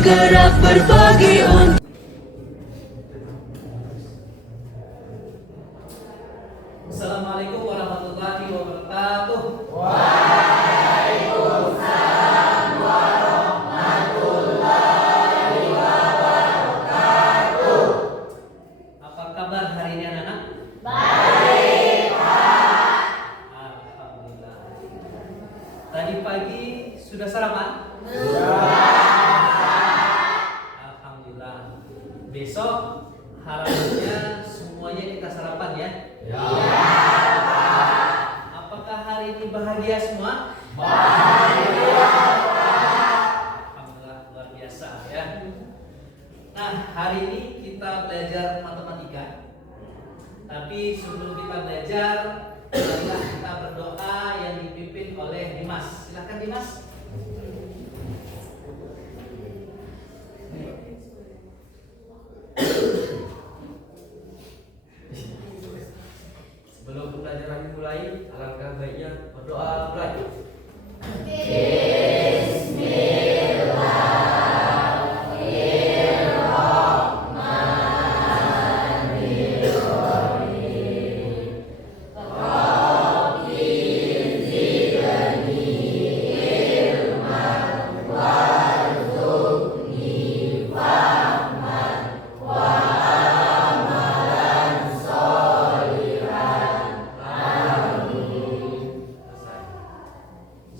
bergerak berbagi untuk Assalamualaikum warahmatullahi wabarakatuh. Apa kabar hari ini anak-anak? Baik, Pak. Alhamdulillah. Tadi pagi sudah sarapan? Alhamdulillah. Besok harapannya semuanya kita sarapan ya? Apakah hari ini bahagia semua? Alhamdulillah, luar biasa ya. Nah, hari ini kita belajar matematika. Tapi sebelum kita belajar, marilah kita berdoa yang dipimpin oleh Dimas. Silakan Dimas. Sebelum pembelajaran dimulai, alangkah baiknya berdoa mulai.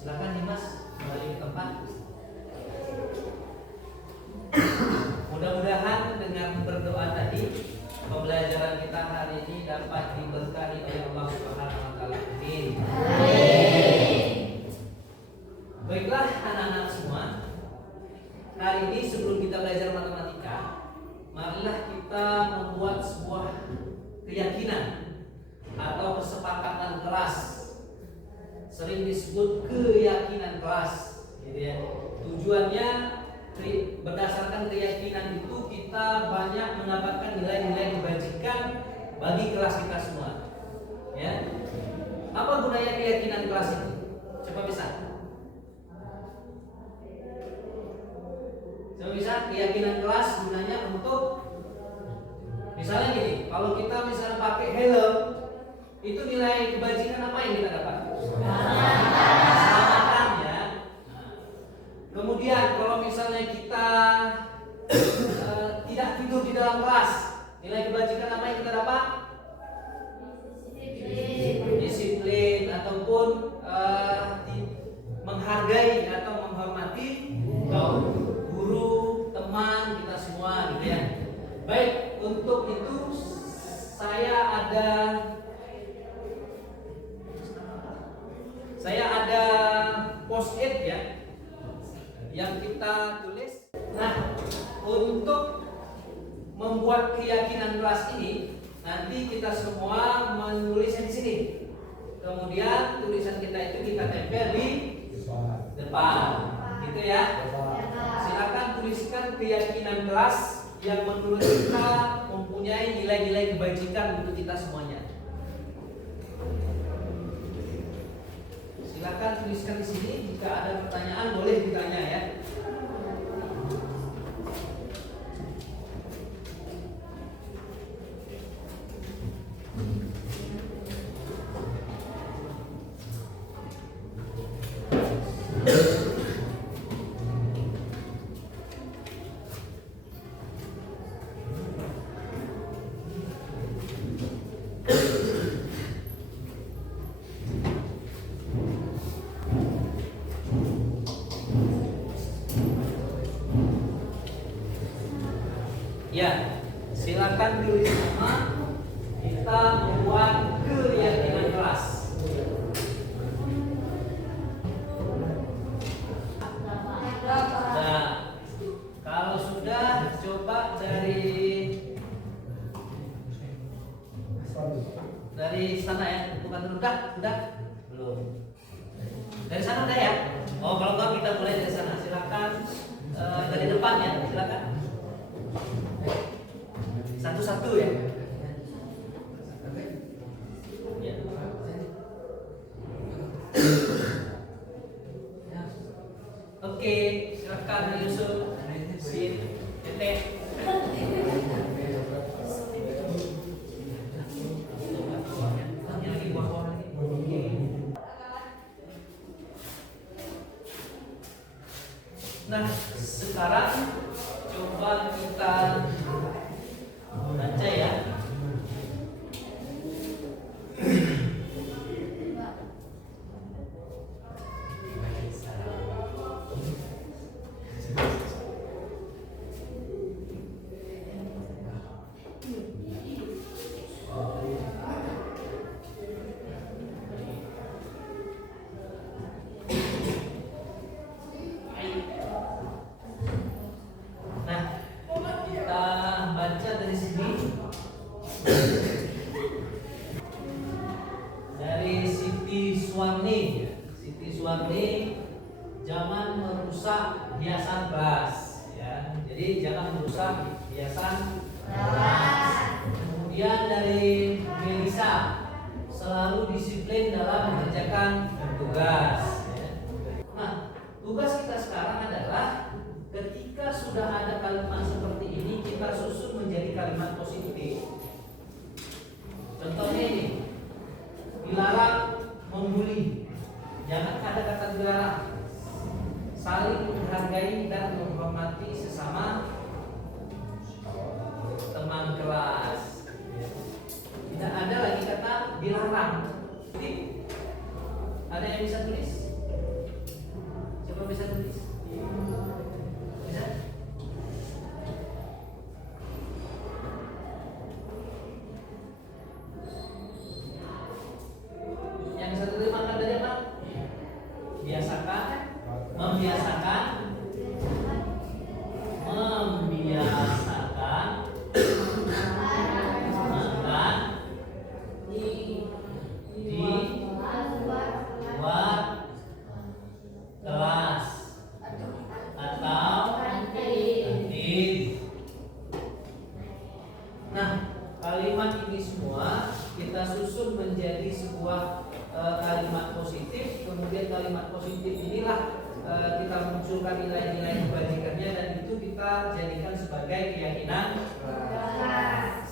Silakan Dimas kembali ke tempat. Mudah-mudahan dengan berdoa tadi pembelajaran kita hari ini dapat diberkahi oleh Allah Subhanahu wa taala. Amin. Baiklah anak-anak semua. Hari ini sebelum kita belajar matematika, marilah kita membuat sebuah keyakinan atau kesepakatan kelas. Sering disebut keyakinan kelas, gitu ya. Tujuannya berdasarkan keyakinan itu kita banyak mendapatkan nilai-nilai kebajikan bagi kelas kita semua. Ya. Apa gunanya keyakinan kelas itu? Coba bisa. Keyakinan kelas gunanya untuk misalnya gini, kalau kita misalnya pakai helm, itu nilai kebajikan apa yang kita dapat? Keselamatan ya. Nah, kemudian kalau misalnya kita tidak tidur di dalam kelas, nilai kebajikan apa yang kita dapat? Disiplin ataupun menghargai atau menghormati guru, teman kita semua gitu ya. Baik, untuk itu saya ada post-it ya yang kita tulis. Nah, untuk membuat keyakinan kelas ini nanti kita semua menulisnya di sini. Kemudian tulisan kita itu kita tempel di depan, gitu ya. Silakan tuliskan keyakinan kelas yang menurut kita mempunyai nilai-nilai kebajikan untuk kita semuanya. Silakan tuliskan di sini. Jika ada pertanyaan boleh ditanya ya. Ya, silakan tulis nama. Kita membuat keyakinan kelas. Nah, kalau sudah coba dari sana ya, bukan udah belum. Dari sana udah ya. Oh, kalau enggak kita mulai dari sana. Silakan dari depan ya, silakan. Satu-satu ya. Ya. Oke, silakan Yusuf. Nah, sekarang coba kita baca ya. Nah, kita baca dari sini. Dari Siti Suwarni. Siti Suwarni, jangan merusak hiasan kelas ya. Jadi jangan merusak hiasan kelas. Kemudian dari Melisa, selalu disiplin dalam mengerjakan tugas ya. Nah, tugas kita sekarang adalah ketika sudah ada kalimat seperti ini, kita susun menjadi kalimat positif. Contohnya ini, dilarang membuli. Jangan ada kata dilarang. Saling menghargai dan menghormati sesama teman kelas. Tidak ada lagi kata dilarang. Jadi, ada yang bisa tulis? Coba bisa tulis. Bisa? Yang satu tadi makan tadi apa? Biasakan, membiasakan, membiasakan makan di luar kelas atau kantin. Nah, kalimat ini semua kita susun menjadi sebuah kalimat positif. Kemudian kalimat positif inilah kita munculkan nilai-nilai kebajikannya, dan itu kita jadikan sebagai keyakinan kelas.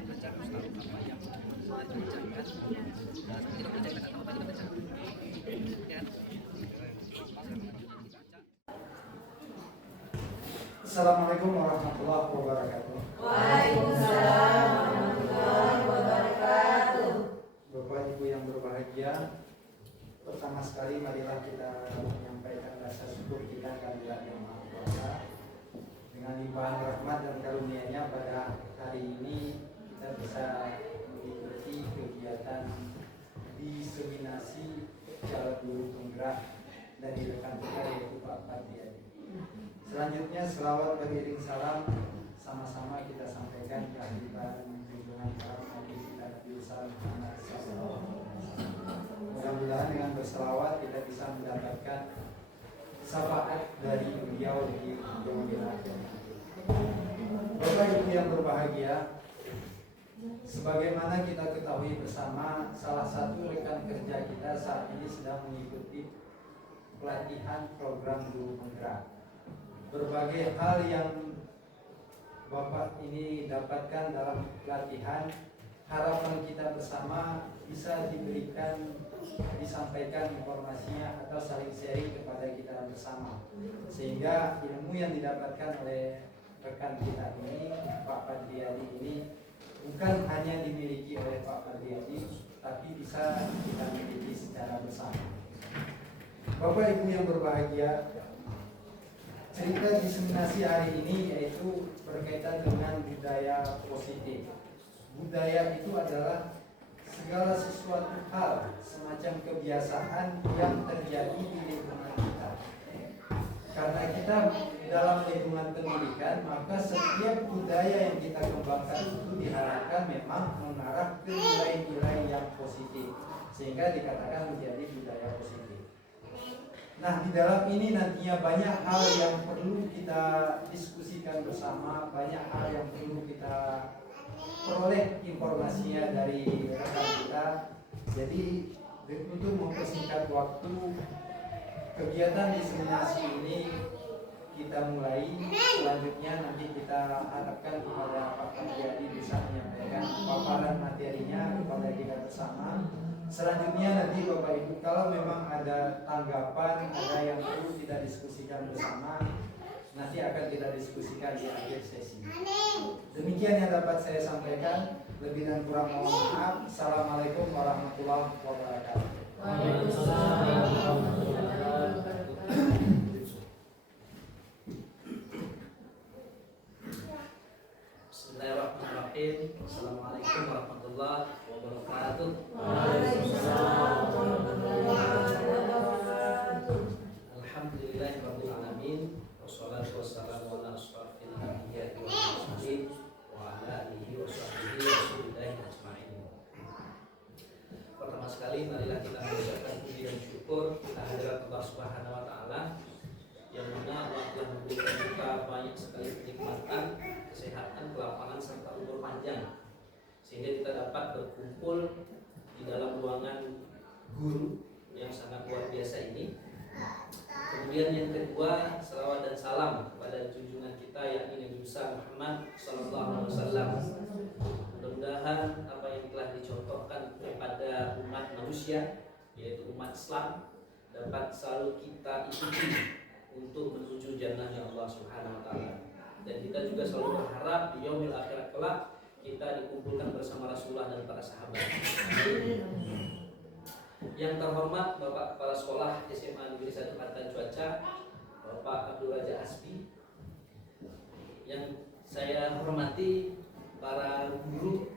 Nanti. Assalamualaikum warahmatullahi wabarakatuh. Waalaikumsalam warahmatullahi wabarakatuh. Bapak Ibu yang berbahagia, pertama sekali marilah kita menyampaikan rasa syukur kita kehadirat Yang Maha Kuasa. Dengan limpahan rahmat dan karunia-Nya pada hari ini kita bisa mengikuti kegiatan diseminasi calon guru penggerak dari rekan kita yaitu Pak Fadli. Selanjutnya selawat beriring salam sama-sama kita sampaikan kehadiran junjungan para nabi kita Nabi Muhammad SAW. Mudah-mudahan dengan berselawat kita bisa mendapatkan syafaat dari beliau di yaumil akhir. Bapak Ibu yang berbahagia, sebagaimana kita ketahui bersama, salah satu rekan kerja kita saat ini sedang mengikuti pelatihan program guru penggerak. Berbagai hal yang Bapak ini dapatkan dalam pelatihan, harapan kita bersama bisa disampaikan informasinya atau saling sharing kepada kita bersama, sehingga ilmu yang didapatkan oleh rekan kita ini, Pak Fadliadi ini, bukan hanya dimiliki oleh Pak Fadliadi, tapi bisa kita miliki secara bersama. Bapak Ibu yang berbahagia, cerita diseminasi hari ini yaitu berkaitan dengan budaya positif. Budaya itu adalah segala sesuatu hal, semacam kebiasaan yang terjadi di lingkungan kita. Karena kita dalam lingkungan pendidikan, maka setiap budaya yang kita kembangkan itu diharapkan memang mengarah ke nilai-nilai yang positif, sehingga dikatakan menjadi budaya positif. Nah, di dalam ini nantinya banyak hal yang perlu kita diskusikan bersama, banyak hal yang perlu kita peroleh informasinya dari rekan kita. Jadi untuk mempersingkat waktu, kegiatan diseminasi ini kita mulai. Selanjutnya nanti kita harapkan kepada Pak Fadliadi bisa menyampaikan paparan materinya kepada kita bersama. Selanjutnya nanti Bapak Ibu, kalau memang ada tanggapan, ada yang perlu kita diskusikan bersama, nanti akan kita diskusikan di akhir sesi. Demikian yang dapat saya sampaikan. Lebih dan kurang mohon maaf. Assalamualaikum warahmatullahi wabarakatuh. Waalaikumsalam warahmatullahi wabarakatuh. Bismillahirrahmanirrahim. Assalamualaikum warahmatullahi wabarakatuh. Waalaikumsalam warahmatullahi wabarakatuh. Alhamdulillahirabbil alamin. Wassalatu wassalamu ala asyrofil anbiya'i wal mursalin wa ala alihi washabbihi wasallam ajma'in. Pertama sekali marilah kita mengucapkan puji dan syukur kita hadirat Allah Subhanahu wa taala yang mana Allah telah memberikan kita banyak sekali kenikmatan, kesehatan, kelapangan serta umur panjang, sehingga kita dapat berkumpul di dalam ruangan guru yang sangat luar biasa ini. Kemudian yang kedua, salawat dan salam kepada junjungan kita yakni Nabi besar Muhammad sallallahu alaihi wasallam. Mudah-mudahan apa yang telah dicontohkan kepada umat manusia, yaitu umat Islam, dapat selalu kita ikuti untuk menuju jannahnya Allah Subhanahu wa taala. Dan kita juga selalu berharap di yaumil akhirat kelak kita dikumpulkan bersama Rasulullah dan para sahabat. Yang terhormat Bapak Kepala Sekolah SMA Negeri 1 Pantan Cuaca, Bapak Abdul Raja Asbi. Yang saya hormati para guru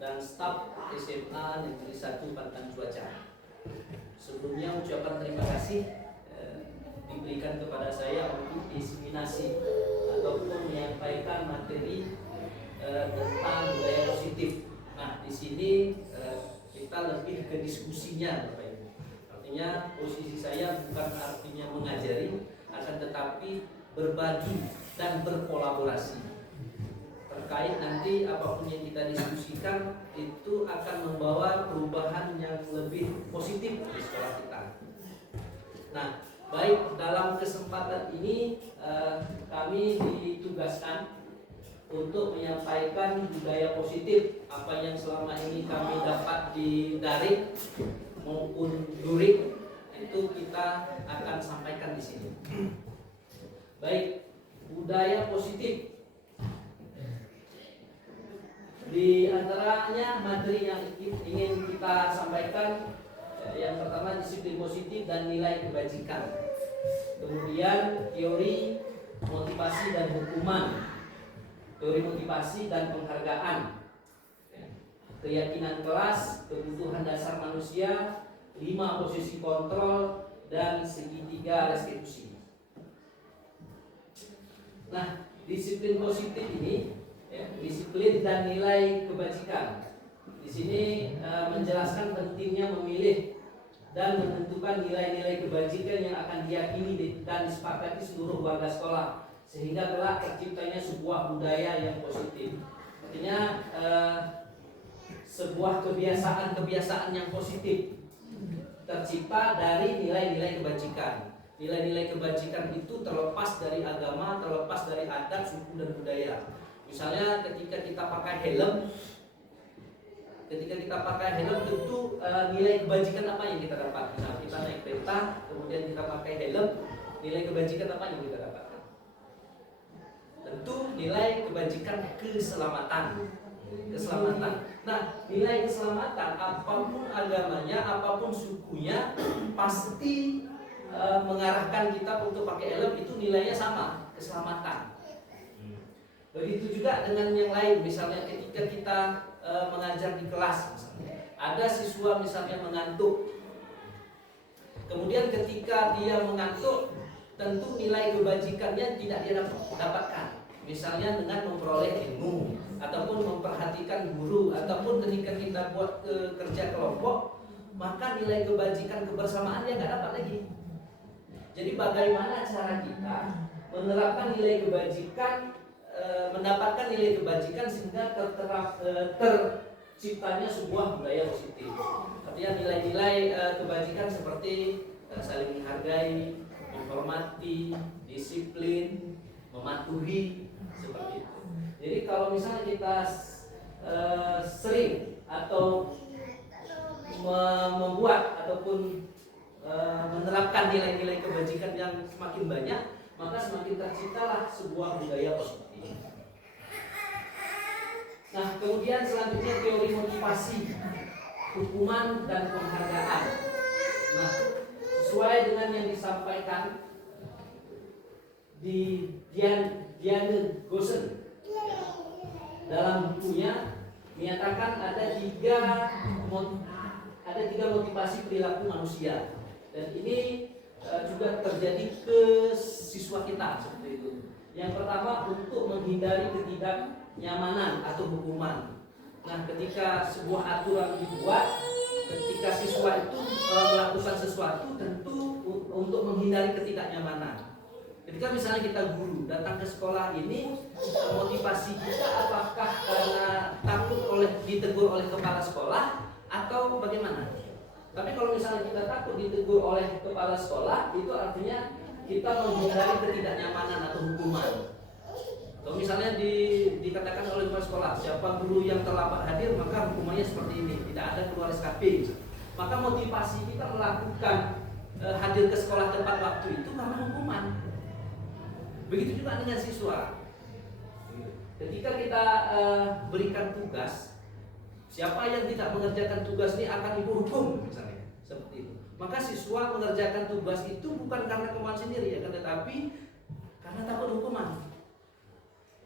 dan staf SMA Negeri 1 Pantan Cuaca. Sebelumnya ucapan terima kasih diberikan kepada saya untuk diseminasi ataupun menyampaikan materi tentang budaya positif. Nah, di sini kita lebih ke diskusinya, Bapak Ibu. Artinya posisi saya bukan artinya mengajari, akan tetapi berbagi dan berkolaborasi. Terkait nanti apapun yang kita diskusikan itu akan membawa perubahan yang lebih positif di sekolah kita. Nah, baik dalam kesempatan ini kami ditugaskan untuk menyampaikan budaya positif apa yang selama ini kami dapat di daring maupun luring, itu kita akan sampaikan di sini. Baik, budaya positif. Di antaranya materi yang ingin kita sampaikan, yang pertama disiplin positif dan nilai kebajikan. Kemudian teori motivasi dan hukuman, teori motivasi dan penghargaan, keyakinan kelas, kebutuhan dasar manusia, 5 posisi kontrol, dan segitiga restitusi. Nah, disiplin positif ini, disiplin dan nilai kebajikan. Di sini menjelaskan pentingnya memilih dan menentukan nilai-nilai kebajikan yang akan diyakini dan disepakati seluruh warga sekolah, sehingga kelak terciptanya sebuah budaya yang positif. Artinya sebuah kebiasaan-kebiasaan yang positif tercipta dari nilai-nilai kebajikan. Nilai-nilai kebajikan itu terlepas dari agama, terlepas dari adat, suku, dan budaya. Misalnya ketika kita pakai helm, tentu nilai kebajikan apa yang kita dapat? Nah, kita naik kereta, kemudian kita pakai helm, nilai kebajikan apa yang kita dapatkan? Tentu nilai kebajikan keselamatan. Nah, nilai keselamatan, apapun agamanya, apapun sukunya, pasti mengarahkan kita untuk pakai helm, itu nilainya sama, keselamatan. Begitu juga dengan yang lain, misalnya ketika kita mengajar di kelas, misalnya, ada siswa misalnya mengantuk, kemudian ketika dia mengantuk, tentu nilai kebajikannya tidak dia dapatkan. Misalnya dengan memperoleh ilmu, ataupun memperhatikan guru, ataupun ketika kita buat kerja kelompok, maka nilai kebajikan kebersamaan dia nggak dapat lagi. Jadi bagaimana cara kita menerapkan nilai kebajikan, mendapatkan nilai kebajikan sehingga terciptanya sebuah budaya positif. Artinya nilai-nilai kebajikan seperti saling menghargai, menghormati, disiplin, mematuhi, seperti itu. Jadi kalau misalnya kita sering atau membuat ataupun menerapkan nilai-nilai kebajikan yang semakin banyak, maka semakin terciptalah sebuah budaya positif. Nah, kemudian selanjutnya teori motivasi, hukuman, dan penghargaan. Nah, sesuai dengan yang disampaikan di Diane Gosen dalam bukunya, menyatakan ada tiga motivasi perilaku manusia, dan ini juga terjadi ke siswa kita seperti itu. Yang pertama, untuk menghindari ketidaknyamanan atau hukuman. Nah, ketika sebuah aturan dibuat, ketika siswa itu melakukan sesuatu, tentu untuk menghindari ketidaknyamanan. Ketika misalnya kita guru datang ke sekolah ini, motivasi kita apakah karena takut ditegur oleh kepala sekolah atau bagaimana? Tapi kalau misalnya kita takut ditegur oleh kepala sekolah, itu artinya kita menghindari ketidaknyamanan atau hukuman. Kalau misalnya dikatakan oleh kepala sekolah, siapa guru yang terlambat hadir maka hukumannya seperti ini, tidak ada keluar SKP. Maka motivasi kita melakukan hadir ke sekolah tepat waktu itu karena hukuman. Begitu juga dengan siswa. Ketika kita berikan tugas, siapa yang tidak mengerjakan tugas ini akan dihukum, misalnya seperti itu. Maka siswa mengerjakan tugas itu bukan karena kemauan sendiri, ya, tetapi karena takut hukuman.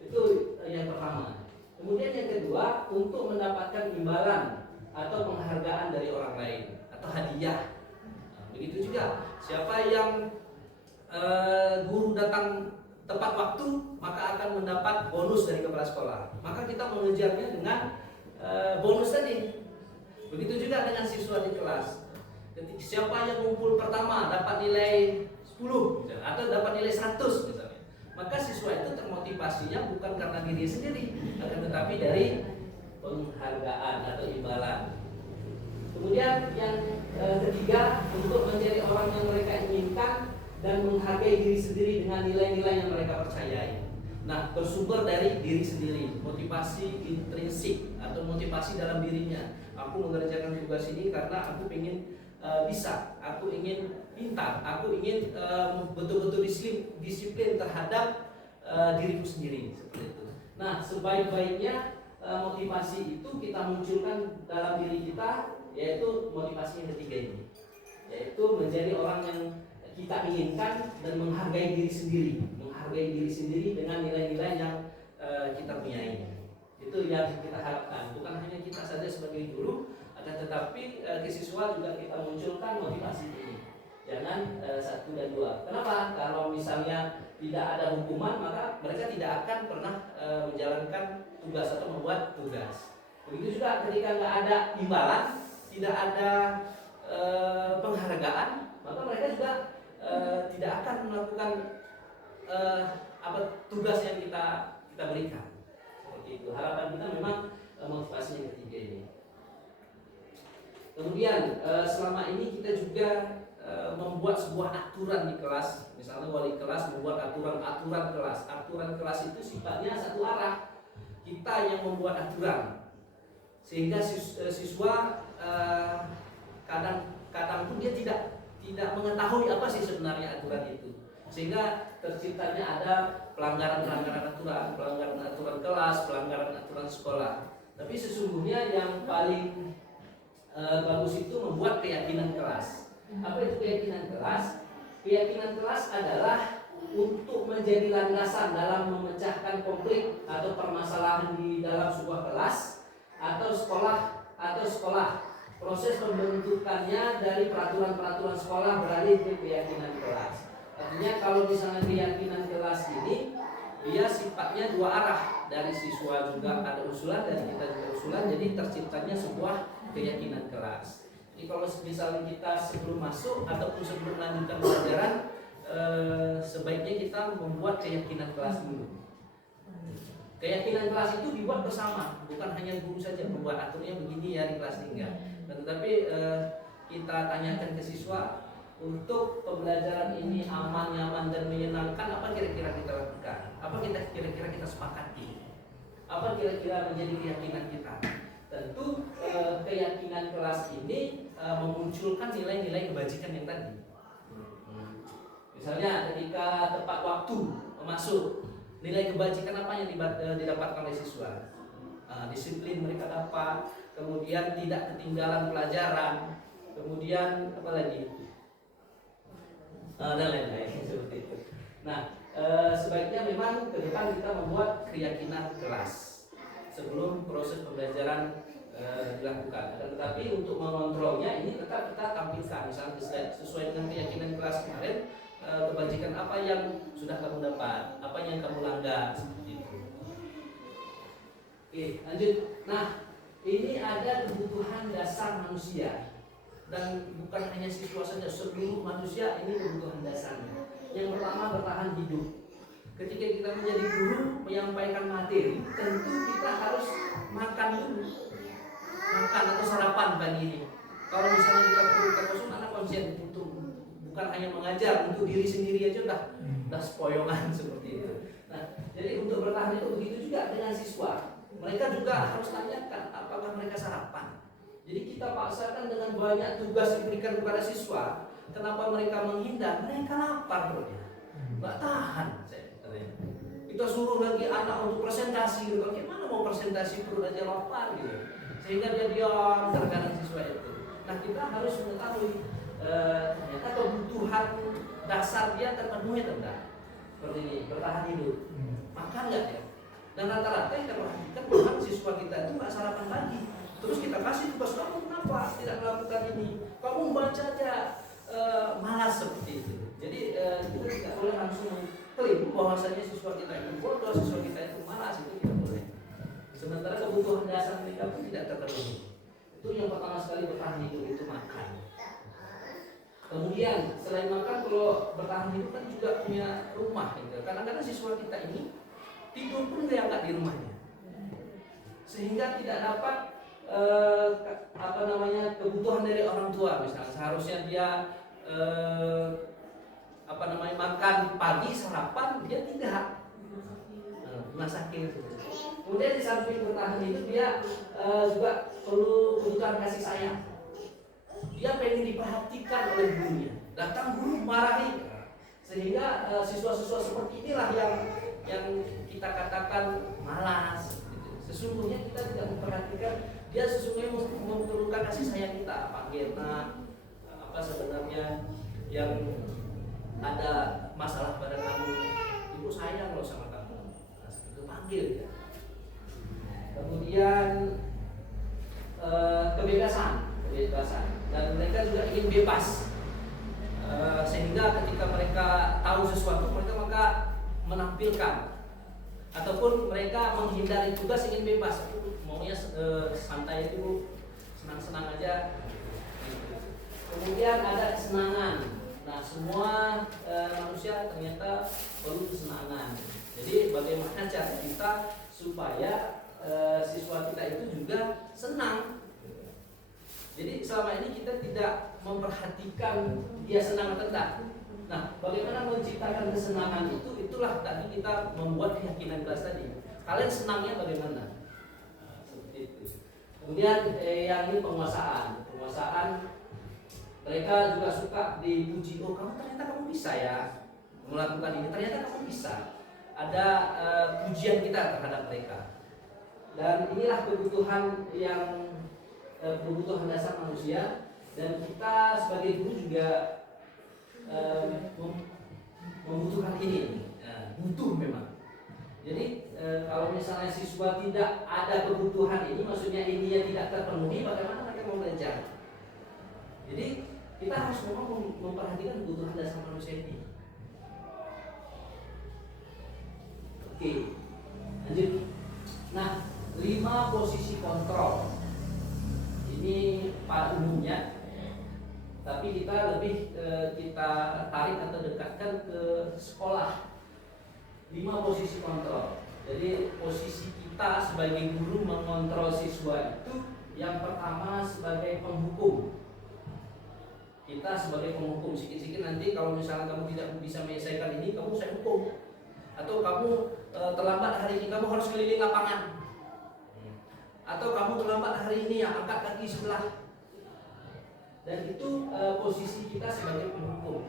Itu yang pertama. Kemudian yang kedua, untuk mendapatkan imbalan atau penghargaan dari orang lain atau hadiah. Nah, begitu juga, siapa yang guru datang tepat waktu, maka akan mendapat bonus dari kepala sekolah. Maka kita mengejarnya dengan bonus tadi. Begitu juga dengan siswa di kelas. Siapa yang ngumpul pertama dapat nilai 10 misalnya, atau dapat nilai 100 misalnya, maka siswa itu termotivasinya bukan karena diri sendiri, akan tetapi dari penghargaan atau imbalan. Kemudian yang ketiga, untuk menjadi orang yang mereka inginkan dan menghargai diri sendiri dengan nilai-nilai yang mereka percayai. Nah, bersumber dari diri sendiri, motivasi intrinsik atau motivasi dalam dirinya. Aku mengerjakan tugas ini karena aku ingin bisa, aku ingin pintar, aku ingin betul-betul disiplin terhadap diriku sendiri, seperti itu. Nah, sebaik-baiknya motivasi itu kita munculkan dalam diri kita, yaitu motivasi yang ketiga ini, yaitu menjadi orang yang kita inginkan dan menghargai diri sendiri dengan nilai-nilai yang kita punyai. Itu yang kita harapkan, bukan hanya kita saja sebagai guru, akan tetapi siswa juga kita munculkan motivasi ini. Jangan satu dan dua. Kenapa? Kalau misalnya tidak ada hukuman, maka mereka tidak akan pernah menjalankan tugas atau membuat tugas. Begitu juga ketika nggak ada imbalan, tidak ada penghargaan, maka mereka juga tidak akan melakukan tugas yang kita berikan. Seperti itu. Harapan kita memang motivasi yang ketiga ini. Kemudian selama ini kita juga membuat sebuah aturan di kelas. Misalnya wali kelas membuat aturan kelas. Aturan kelas itu sifatnya satu arah. Kita yang membuat aturan, sehingga siswa kadang pun dia tidak mengetahui apa sih sebenarnya aturan itu, sehingga terciptanya ada pelanggaran aturan kelas, pelanggaran aturan sekolah. Tapi sesungguhnya yang paling bagus itu membuat keyakinan kelas. Apa itu keyakinan kelas? Keyakinan kelas adalah untuk menjadi landasan dalam memecahkan konflik atau permasalahan di dalam sebuah kelas atau sekolah. Proses pembentukannya dari peraturan-peraturan sekolah beralih ke keyakinan kelas. Artinya kalau misalnya keyakinan kelas ini, dia sifatnya dua arah. Dari siswa juga ada usulan dan kita juga usulan, jadi terciptanya sebuah keyakinan kelas. Jadi kalau misalnya kita sebelum masuk ataupun sebelum melanjutkan pelajaran, sebaiknya kita membuat keyakinan kelas dulu. Keyakinan kelas itu dibuat bersama, bukan hanya guru saja membuat aturnya begini ya di kelas ini enggak. Tetapi kita tanyakan ke siswa, untuk pembelajaran ini aman, nyaman dan menyenangkan, apa kira-kira kita lakukan? Apa kira-kira kita sepakati? Apa kira-kira menjadi keyakinan kita? Tentu keyakinan kelas ini memunculkan nilai-nilai kebajikan yang tadi. Misalnya ketika tepat waktu masuk, nilai kebajikan apa yang didapatkan oleh siswa? Disiplin mereka dapat, kemudian tidak ketinggalan pelajaran, kemudian apa lagi? Dan lain-lain seperti itu. Nah, sebaiknya memang ke depan kita membuat keyakinan kelas sebelum proses pembelajaran dilakukan. Tetapi untuk mengontrolnya ini tetap kita tampilkan, misalnya sesuai dengan keyakinan kelas kemarin. Kebajikan apa yang sudah kamu dapat, apa yang kamu langgar, seperti itu. Oke, lanjut. Nah, ini ada kebutuhan dasar manusia, dan bukan hanya siswa saja, seluruh manusia ini kebutuhan dasarnya. Yang pertama, bertahan hidup. Ketika kita menjadi guru menyampaikan materi, tentu kita harus makan dulu, makan atau sarapan pagi ini. Kalau misalnya kita perlu kosong, anak konsisten untuk bukan hanya mengajar, untuk diri sendiri aja udah sepoyongan seperti itu. Nah, jadi untuk bertahan itu begitu juga dengan siswa. Mereka juga harus tanyakan apakah mereka sarapan. Jadi kita paksakan dengan banyak tugas diberikan kepada siswa. Kenapa mereka menghindar? Mereka lapar bro. Nggak tahan. Kita suruh lagi anak untuk presentasi, gitu. Bagaimana mau presentasi perut aja lapar gitu. Sehingga dia diam terkadang siswa itu. Nah, kita harus mengetahui ternyata kebutuhan dasar dia terpenuhi atau enggak. Seperti ini, bertahan hidup, makan enggak ya? Dan rata-rata kita perhatikan memang siswa kita itu enggak sarapan pagi. Terus kita kasih tugas, kamu kenapa tidak melakukan ini? Kamu membaca aja malas seperti itu. Jadi kita tidak boleh langsung klaim bahwasanya siswa kita itu bodoh, siswa kita itu malas, itu tidak boleh. Sementara kebutuhan dasar mereka pun tidak terpenuhi. Itu yang pertama sekali bertahan hidup itu makan. Kemudian selain makan, kalau bertahan hidup kan juga punya rumah gitu. Kadang-kadang siswa kita ini tidur pun dia nggak di rumahnya, sehingga tidak dapat kebutuhan dari orang tua. Misalnya seharusnya dia makan pagi sarapan, dia tidak. rumah sakit. Kemudian di samping bertahan itu dia juga perlu kebutuhan kasih sayang. Dia pengen diperhatikan oleh gurunya. Datang guru marahi, sehingga siswa-siswa seperti inilah yang kita katakan malas. Gitu. Sesungguhnya kita tidak memperhatikan dia, sesungguhnya memerlukan kasih sayang kita. Panggil nak, apa sebenarnya yang ada masalah pada kamu, ibu sayang loh sama kamu. Nah, itu panggil ya. Kemudian kebebasan, dan mereka juga ingin bebas. Sehingga ketika mereka tahu sesuatu, mereka maka menampilkan, ataupun mereka menghindari tugas, ingin bebas. Maunya santai itu, senang-senang aja. Kemudian ada kesenangan. Nah, semua manusia ternyata perlu kesenangan. Jadi bagaimana cara kita supaya siswa kita itu juga senang. Jadi selama ini kita tidak memperhatikan dia senang atau tidak. Nah, bagaimana menciptakan kesenangan itu? Itulah tadi kita membuat keyakinan kelas tadi. Kalian senangnya bagaimana? Seperti itu. Kemudian yang ini penguasaan. Mereka juga suka dipuji. Oh, ternyata kamu bisa ya melakukan ini. Ternyata kamu bisa. Ada pujian kita terhadap mereka. Dan inilah kebutuhan kebutuhan dasar manusia, dan kita sebagai guru juga membutuhkan ini. Butuh memang. Jadi kalau misalnya siswa tidak ada kebutuhan ini, maksudnya ini tidak terpenuhi, bagaimana mereka mau belajar? Jadi kita harus memang memperhatikan kebutuhan dasar manusia ini. Oke, lanjut. Nah, 5 posisi kontrol ini pada umumnya, tapi kita lebih kita tarik atau dekatkan ke sekolah. 5 posisi kontrol. Jadi posisi kita sebagai guru mengontrol siswa itu, yang pertama sebagai penghukum. Kita sebagai penghukum, sikit-sikit nanti kalau misalnya kamu tidak bisa menyelesaikan ini, kamu saya hukum. Atau kamu terlambat hari ini, kamu harus keliling lapangan. Atau kamu terlambat hari ini, ya angkat kaki sebelah. Dan itu posisi kita sebagai penghukum.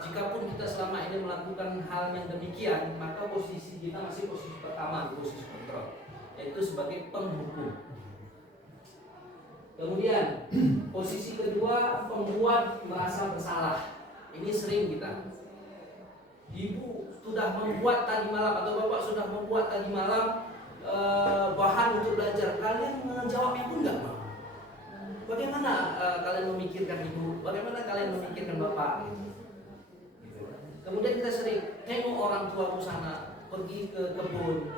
Jikapun kita selama ini melakukan hal yang demikian, maka posisi kita masih posisi pertama, posisi kontrol, yaitu sebagai penghukum. Kemudian posisi kedua, pembuat merasa bersalah. Ini sering kita. Ibu sudah membuat tadi malam, atau bapak sudah membuat tadi malam bahan untuk belajar, kalian menjawabnya pun nggak mau. Bagaimana kalian memikirkan ibu? Bagaimana kalian memikirkan bapak? Kemudian kita sering tengok orang tua di sana pergi ke kebun,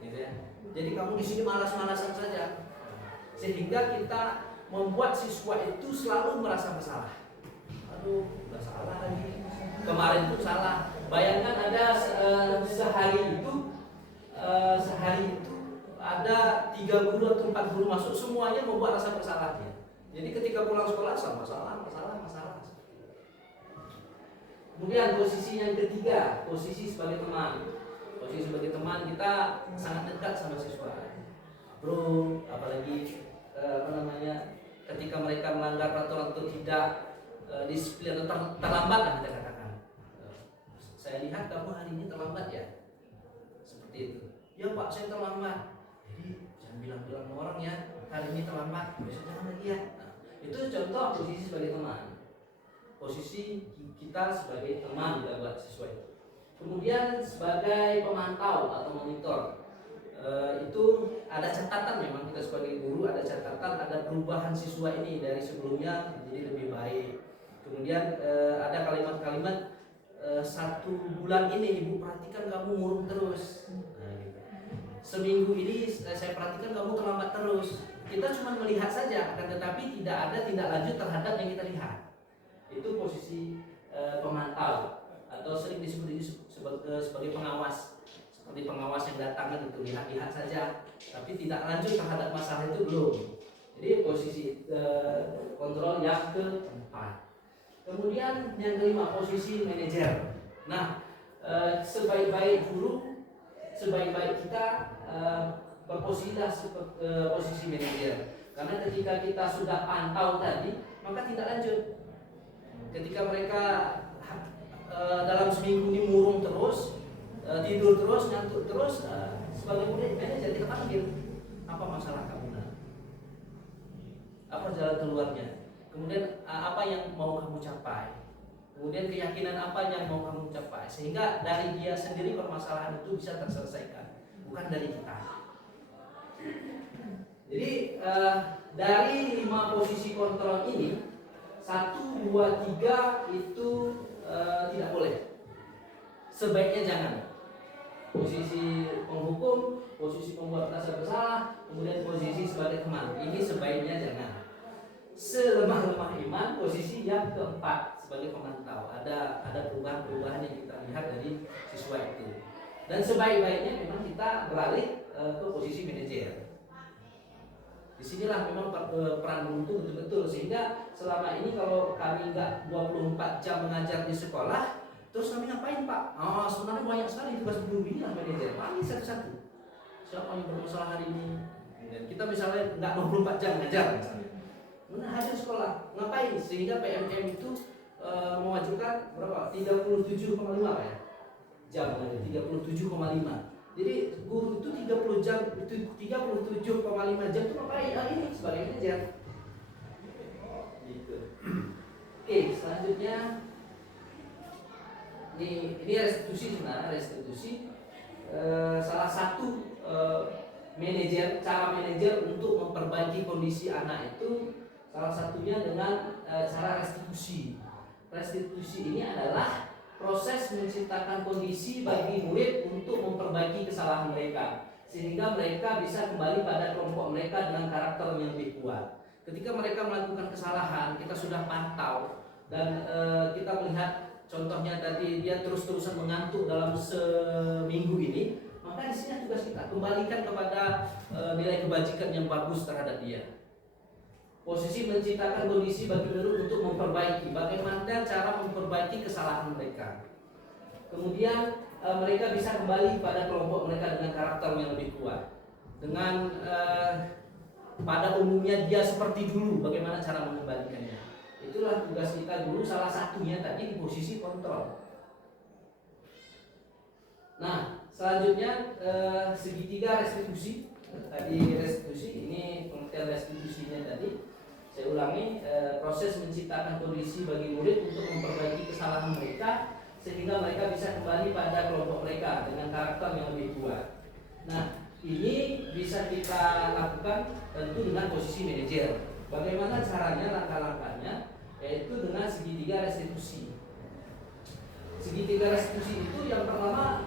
gitu ya. Jadi kamu di sini malas-malasan saja, sehingga kita membuat siswa itu selalu merasa bersalah. Aduh, udah salah lagi. Kemarin pun salah. Bayangkan ada sehari itu ada 3 guru atau 4 guru masuk, semuanya membuat rasa bersalahnya. Jadi ketika pulang sekolah masalah. Kemudian posisi yang ketiga, posisi sebagai teman. Posisi sebagai teman, kita sangat dekat sama siswa. Bro, apalagi ketika mereka melanggar peraturan atau tidak disiplin atau terlambat lah kita katakan. Saya lihat kamu hari ini terlambat ya. Seperti itu. Ya Pak, saya terlambat. Jadi jangan bilang-bilang orang ya, hari ini terlambat, besok jangan lagi ya. Nah, itu contoh posisi sebagai teman. Posisi kita sebagai teman juga buat siswa itu. Kemudian sebagai pemantau atau monitor, itu ada catatan, memang kita sebagai guru ada catatan, ada perubahan siswa ini dari sebelumnya menjadi lebih baik. Kemudian ada kalimat-kalimat 1 bulan ini ibu perhatikan kamu murung terus. Nah, gitu. Seminggu ini saya perhatikan kamu terlambat terus. Kita cuma melihat saja, akan tetapi tidak ada tindak lanjut terhadap yang kita lihat. Itu posisi pemantau, atau sering disebut ini sebagai pengawas. Seperti pengawas yang datang kan itu lihat-lihat saja, tapi tidak lanjut terhadap masalah itu belum. Jadi posisi kontrol yang keempat. Kemudian yang kelima, posisi manajer. Nah, sebaik-baik guru sebaik-baik kita berposisilah posisi manajer. Karena ketika kita sudah pantau tadi, maka tidak lanjut. Ketika mereka dalam seminggu ini murung terus, tidur terus, ngantuk terus, sebagai manajer kita panggil, apa masalah kamu? Apa jalan keluarnya? Kemudian apa yang mau kamu capai? Kemudian keyakinan apa yang mau kamu capai? Sehingga dari dia sendiri permasalahan itu bisa terselesaikan, bukan dari kita. Jadi dari 5 posisi kontrol ini 1, 2, 3 itu tidak boleh. Sebaiknya jangan. Posisi penghukum, posisi pembuat merasa bersalah, kemudian posisi sebagai teman. Ini sebaiknya jangan. Selemah-lemah iman, posisi yang keempat sebagai pemantau. Ada perubahan-perubahan yang kita lihat dari siswa itu. Dan sebaik-baiknya memang kita beralih ke posisi manajer. Disinilah memang peran guru itu betul-betul, sehingga selama ini kalau kami nggak 24 jam mengajar di sekolah, terus kami ngapain Pak? Oh, sebenarnya banyak sekali tugas guru ini lah manajer. Panggil satu-satu. Siapa yang bermasalah hari ini? Dan kita misalnya nggak 24 jam mengajar misalnya. Mana hadir sekolah? Ngapain? Sehingga PMM itu mewajibkan berapa? 37,5 Pak ya? Jam, 37,5. Jadi guru itu 37,5 jam itu ngapain? Ini sebagai manajer. Gitu. Oke, selanjutnya ini restitusi sebenarnya salah satu cara manajer untuk memperbaiki kondisi anak itu salah satunya dengan cara restitusi. Restitusi ini adalah proses menciptakan kondisi bagi murid untuk memperbaiki kesalahan mereka, sehingga mereka bisa kembali pada kelompok mereka dengan karakter yang lebih kuat. Ketika mereka melakukan kesalahan, kita sudah pantau dan kita melihat contohnya tadi dia terus-terusan mengantuk dalam seminggu ini, maka di sini tugas kita kembalikan kepada nilai kebajikan yang bagus terhadap dia. Posisi menciptakan kondisi bagi murid untuk memperbaiki bagaimana cara memperbaiki kesalahan mereka. Kemudian mereka bisa kembali pada kelompok mereka dengan karakter yang lebih kuat. Dengan pada umumnya dia seperti dulu, bagaimana cara mengembalikannya. Itulah tugas kita dulu, salah satunya tadi di posisi kontrol. Nah, selanjutnya segitiga restitusi. Tadi restitusi, ini pengertian restitusinya tadi. Saya ulangi, proses menciptakan kondisi bagi murid untuk memperbaiki kesalahan mereka sehingga mereka bisa kembali pada kelompok mereka dengan karakter yang lebih kuat. Nah, ini bisa kita lakukan tentu dengan posisi manajer. Bagaimana caranya, langkah-langkahnya? Yaitu dengan segitiga restitusi. Segitiga restitusi itu yang pertama,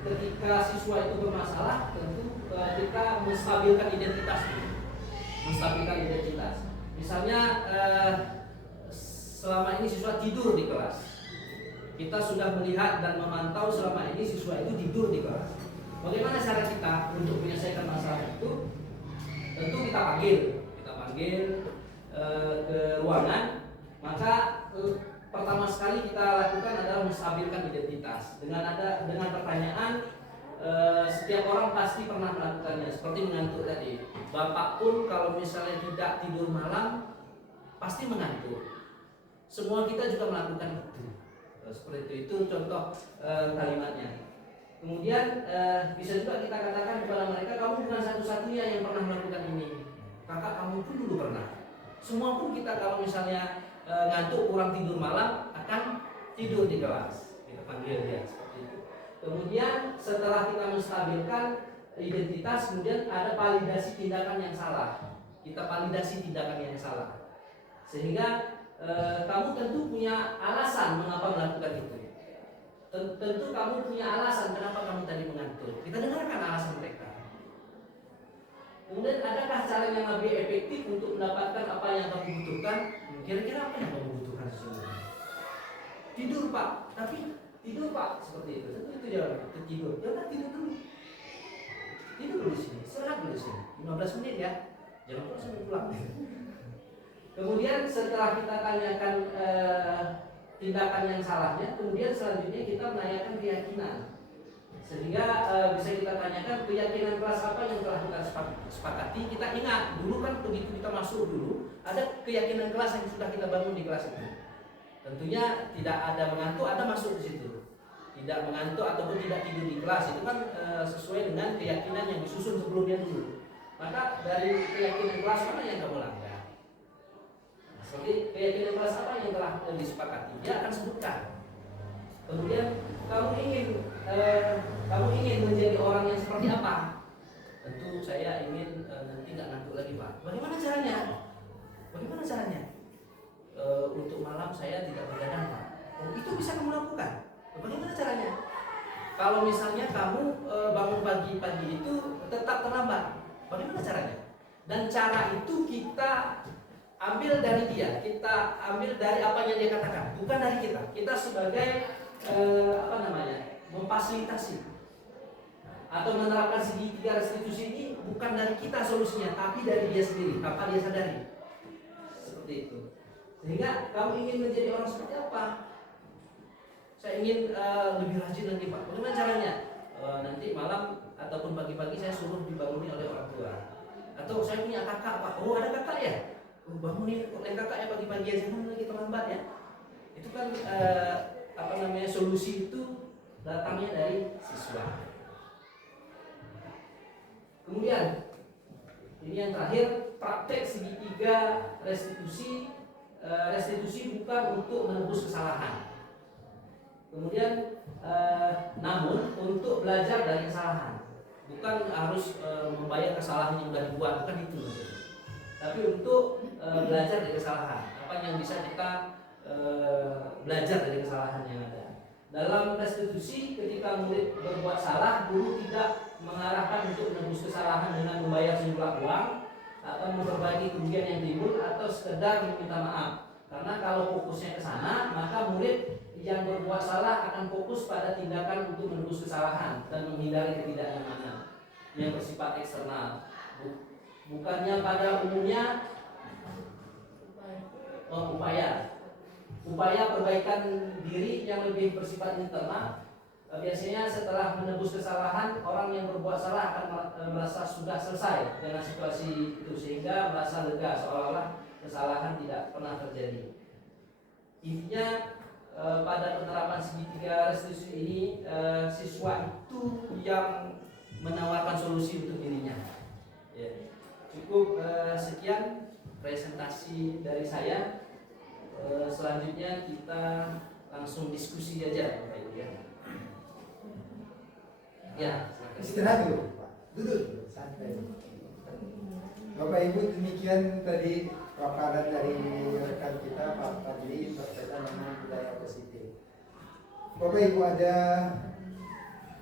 ketika siswa itu bermasalah, tentu kita menstabilkan identitas. Misalnya selama ini siswa tidur di kelas. Kita sudah melihat dan memantau selama ini siswa itu tidur di kelas. Bagaimana cara kita untuk menyelesaikan masalah itu? Tentu kita panggil ke ruangan. Maka pertama sekali kita lakukan adalah menstabilkan identitas dengan pertanyaan. Setiap orang pasti pernah melakukannya, seperti mengantuk tadi. Bapak pun kalau misalnya tidak tidur malam pasti mengantuk. Semua kita juga melakukan itu. Seperti itu contoh kalimatnya. Kemudian bisa juga kita katakan kepada mereka, kamu bukan satu-satunya yang pernah melakukan ini. Kakak kamu pun dulu pernah. Semua pun kita kalau misalnya ngantuk kurang tidur malam akan tidur di kelas. Kita panggil dia seperti itu. Kemudian setelah kita menstabilkan identitas, kemudian ada validasi tindakan yang salah. Kita validasi tindakan yang salah. Sehingga kamu tentu punya alasan mengapa melakukan itu. Tentu kamu punya alasan kenapa kamu tadi mengantuk. Kita dengarkan alasan mereka. Kemudian adakah cara yang lebih efektif untuk mendapatkan apa yang kamu butuhkan? Kira-kira apa yang kamu butuhkan sesungguhnya? Tidur Pak, tapi tidur Pak, seperti itu. Tentu itu jawaban. Tidur. Jangan tidur dulu. Tidur dulu di sini. Istirahat dulu di sini. 15 menit ya. Jangan terus sampai pulang. Kemudian setelah kita tanyakan tindakan yang salahnya, kemudian selanjutnya kita menanyakan keyakinan. Sehingga bisa kita tanyakan keyakinan kelas apa yang telah kita sepakati. Kita ingat dulu kan begitu kita masuk dulu ada keyakinan kelas yang sudah kita bangun di kelas itu. Tentunya tidak ada mengantuk, ada masuk di situ. Tidak mengantuk ataupun tidak tidur di kelas itu kan sesuai dengan keyakinan yang disusun sebelumnya dulu. Maka dari keyakinan kelas mana yang kamu langgar? Seperti keyakinan kelas apa yang telah disepakati, dia akan sebutkan. Kemudian kamu ingin menjadi orang yang seperti apa? Tentu saya ingin nanti nggak ngantuk lagi Pak. Bagaimana caranya? Bagaimana caranya? Untuk malam saya tidak begadang Pak. Oh, itu bisa kamu lakukan. Bagaimana caranya? Kalau misalnya kamu bangun pagi-pagi itu tetap terlambat, bagaimana caranya? Dan cara itu kita ambil dari dia, kita ambil dari apa yang dia katakan, bukan dari kita. Kita sebagai memfasilitasi atau menerapkan segitiga restitusi ini bukan dari kita solusinya, tapi dari dia sendiri, tanpa dia sadari. Seperti itu. Sehingga kamu ingin menjadi orang seperti apa? Saya ingin lebih rajin lagi Pak. Bagaimana caranya? Nanti malam ataupun pagi-pagi saya suruh dibanguni oleh orang tua. Atau saya punya kakak Pak. Oh ada kakak ya? Bangunin oleh kakak ya pagi-pagi aja. Jangan lagi terlambat ya. Itu kan solusi itu datangnya dari siswa. Kemudian ini yang terakhir, praktek segitiga restitusi. Restitusi bukan untuk menebus kesalahan. Kemudian namun untuk belajar dari kesalahan, bukan harus membayar kesalahan yang sudah dibuat, bukan itu. Tapi untuk belajar dari kesalahan, apa yang bisa kita belajar dari kesalahan yang ada. Dalam restitusi, ketika murid berbuat salah, guru tidak mengarahkan untuk menebus kesalahan dengan membayar sejumlah uang atau memperbaiki kerugian yang timbul atau sekedar meminta maaf. Karena kalau fokusnya ke sana, maka murid yang berbuat salah akan fokus pada tindakan untuk menebus kesalahan dan menghindari ketidaknyamanan yang bersifat eksternal. Bukannya pada umumnya upaya perbaikan diri yang lebih bersifat internal. Biasanya setelah menebus kesalahan, orang yang berbuat salah akan merasa sudah selesai dengan situasi itu, sehingga merasa lega seolah-olah kesalahan tidak pernah terjadi. Intinya pada penerapan segitiga restitusi ini, siswa itu yang menawarkan solusi untuk dirinya. Ya. Cukup sekian presentasi dari saya. Selanjutnya kita langsung diskusi aja Bapak Ibu ya. Ya, Istirahat dulu Pak. Duduk santai. Bapak Ibu, demikian tadi paparan dari rekan kita Pak Fadli berkaitan dengan budaya positif. Bapak Ibu, ada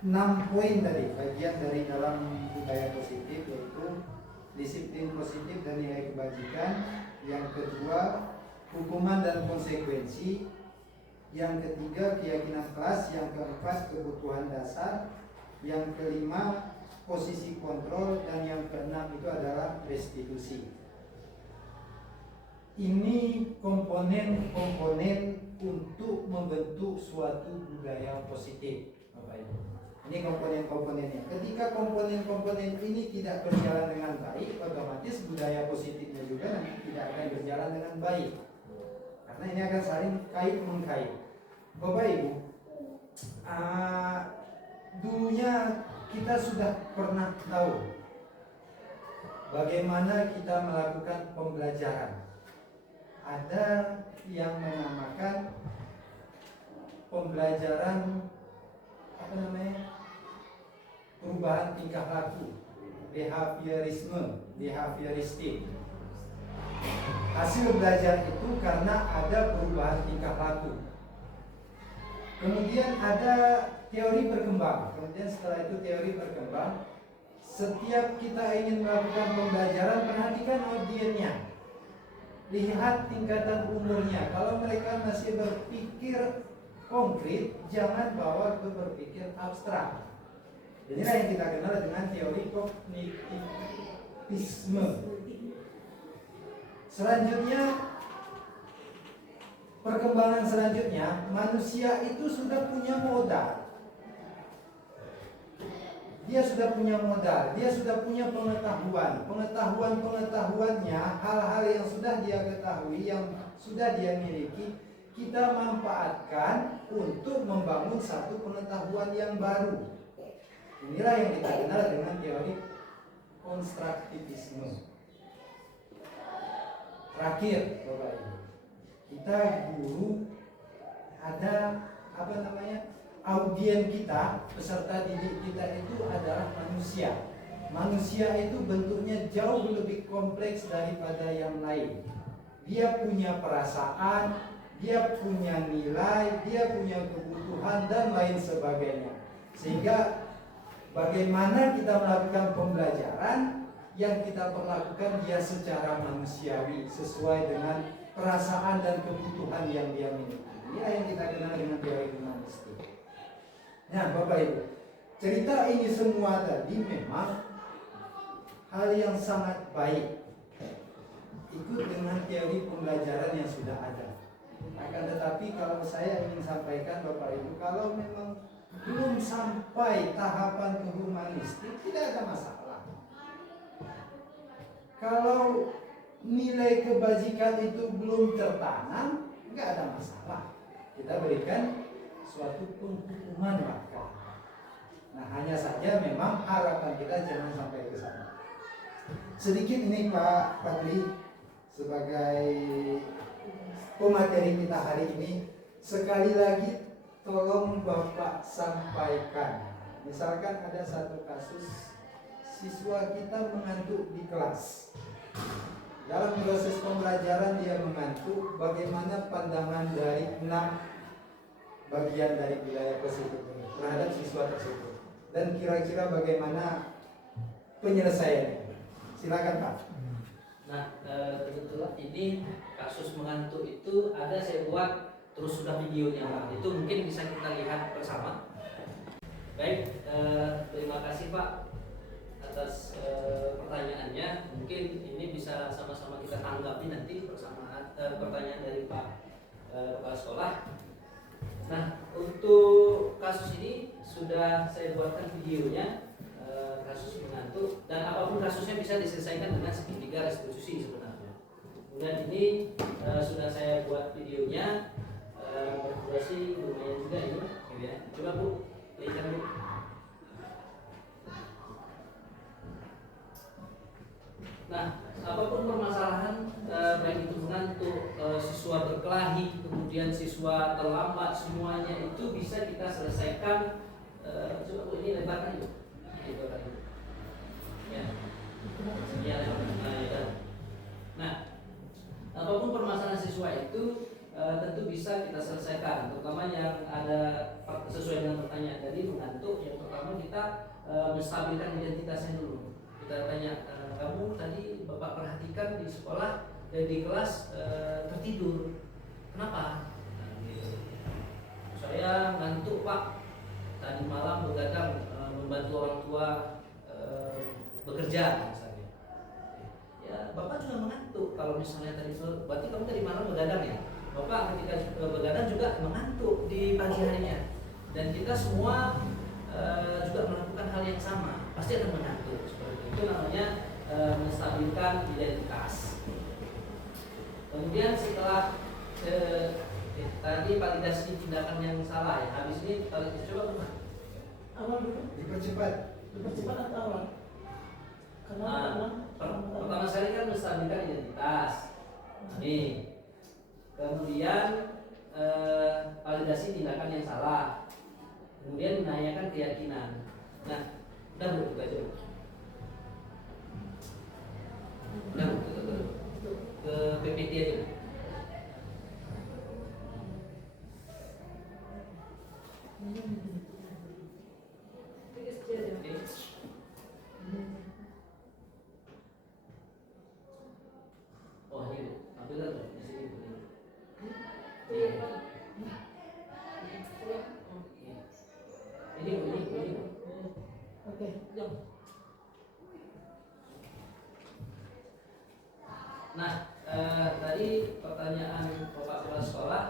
6 poin tadi bagian dari dalam budaya positif, yaitu disiplin positif dan nilai kebajikan. Yang kedua, hukuman dan konsekuensi. Yang ketiga, keyakinan kelas. Yang keempat, kebutuhan dasar. Yang kelima, posisi kontrol. Dan yang keenam itu adalah restitusi. Ini komponen-komponen untuk membentuk suatu budaya positif, Bapak Ibu. Ini komponen-komponennya. Ketika komponen-komponen ini tidak berjalan dengan baik, otomatis budaya positifnya juga nanti tidak akan berjalan dengan baik. Karena ini akan saling kait-mengkait. Bapak Ibu, dulunya kita sudah pernah tahu bagaimana kita melakukan pembelajaran. Ada yang menamakan pembelajaran perubahan tingkah laku, behavioristik. Hasil belajar itu karena ada perubahan tingkah laku. Kemudian ada teori berkembang. Kemudian setelah itu teori berkembang. Setiap kita ingin melakukan pembelajaran, perhatikan audiennya. Lihat tingkatan umurnya. Kalau mereka masih berpikir konkret, jangan bawa ke berpikir abstrak. Inilah yang kita kenal dengan teori kognitivisme. Selanjutnya, perkembangan selanjutnya, manusia itu sudah punya modal. dia sudah punya modal, dia sudah punya pengetahuannya, hal-hal yang sudah dia ketahui, yang sudah dia miliki, kita manfaatkan untuk membangun satu pengetahuan yang baru. Inilah yang kita kenal dengan teori konstruktivisme. Terakhir, Bapak Ibu, kita guru ada audien kita, peserta didik kita itu adalah manusia. Manusia itu bentuknya jauh lebih kompleks daripada yang lain. Dia punya perasaan, dia punya nilai, dia punya kebutuhan dan lain sebagainya. Sehingga bagaimana kita melakukan pembelajaran, yang kita perlakukan dia secara manusiawi sesuai dengan perasaan dan kebutuhan yang dia miliki. Inilah yang kita kenal dengan teori humanistik. Nah, Bapak Ibu, cerita ini semua tadi memang hal yang sangat baik, ikut dengan teori pembelajaran yang sudah ada. Akan tetapi kalau saya ingin sampaikan Bapak Ibu, kalau memang belum sampai tahapan ke humanistik, tidak ada masalah. Kalau nilai kebajikan itu belum tertanam, nggak ada masalah. Kita berikan suatu penghukuman bahkan. Nah, hanya saja memang harapan kita jangan sampai ke sana. Sedikit ini Pak Fadli sebagai pemateri kita hari ini, sekali lagi tolong Bapak sampaikan. Misalkan ada satu kasus siswa kita mengantuk di kelas. Dalam proses pembelajaran dia mengantuk, bagaimana pandangan dari 6 bagian dari wilayah positif ini terhadap siswa tersebut, dan kira-kira bagaimana penyelesaiannya? Silakan Pak. Nah, kebetulan ini kasus mengantuk itu ada saya buat terus sudah videonya Pak. Itu mungkin bisa kita lihat bersama. Baik, terima kasih Pak atas pertanyaannya. Mungkin ini bisa sama-sama kita tanggapi nanti bersama pertanyaan dari Pak Kepala Sekolah. Nah, untuk kasus ini sudah saya buatkan videonya, kasus mengantuk, dan apapun kasusnya bisa diselesaikan dengan segitiga restitusi sebenarnya. Kemudian ini sudah saya buat videonya, berdurasi lumayan juga ini, gitu ya. Coba Bu, lihat Bu. Nah, apapun permasalahan, baik itu mengantuk, siswa berkelahi, kemudian siswa terlambat, semuanya itu bisa kita selesaikan. Coba Bu, ini lebarkan Bu. Ya. Nah, apapun permasalahan siswa itu tentu bisa kita selesaikan, terutama yang ada sesuai dengan pertanyaan tadi mengantuk. Yang pertama kita menstabilkan identitasnya dulu. Kita tanya, kamu tadi Bapak perhatikan di sekolah dan di kelas tertidur, kenapa? Nah, gitu. Saya ngantuk Pak, tadi malam begadang membantu orang tua bekerja misalnya. Ya, Bapak juga mengantuk. Kalau misalnya tadi sore, berarti kamu tadi malam begadang ya. Bapak ketika begadang juga mengantuk di pagi harinya. Dan kita semua juga melakukan hal yang sama, pasti akan mengantuk. Seperti itu namanya menstabilkan identitas. Kemudian setelah tadi validasi tindakan yang salah ya, habis ini kalau kita coba kemana? Awal dulu. Dipercepat Atau awal? Pertama sekali kan menstabilkan identitas. Nih. Kemudian validasi tindakan yang salah. Kemudian menanyakan keyakinan. Nah, udah Bu, kita coba. Udah Bu, ke PPT aja. Oh ini, ambillah tuh di sini. Ini. Oke, jom. Nah, tadi pertanyaan Bapak Kepala Sekolah,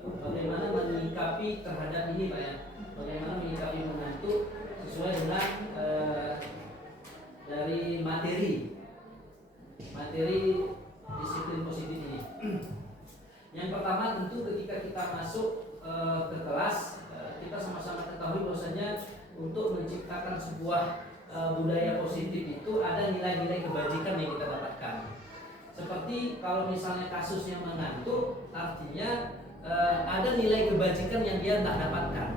bagaimana menyikapi terhadap ini Pak ya? Bagaimana menyikapi mengantuk sesuai dengan menciptakan sebuah budaya positif itu ada nilai-nilai kebajikan yang kita dapatkan. Seperti kalau misalnya kasusnya mengantuk, artinya ada nilai kebajikan yang dia tidak dapatkan.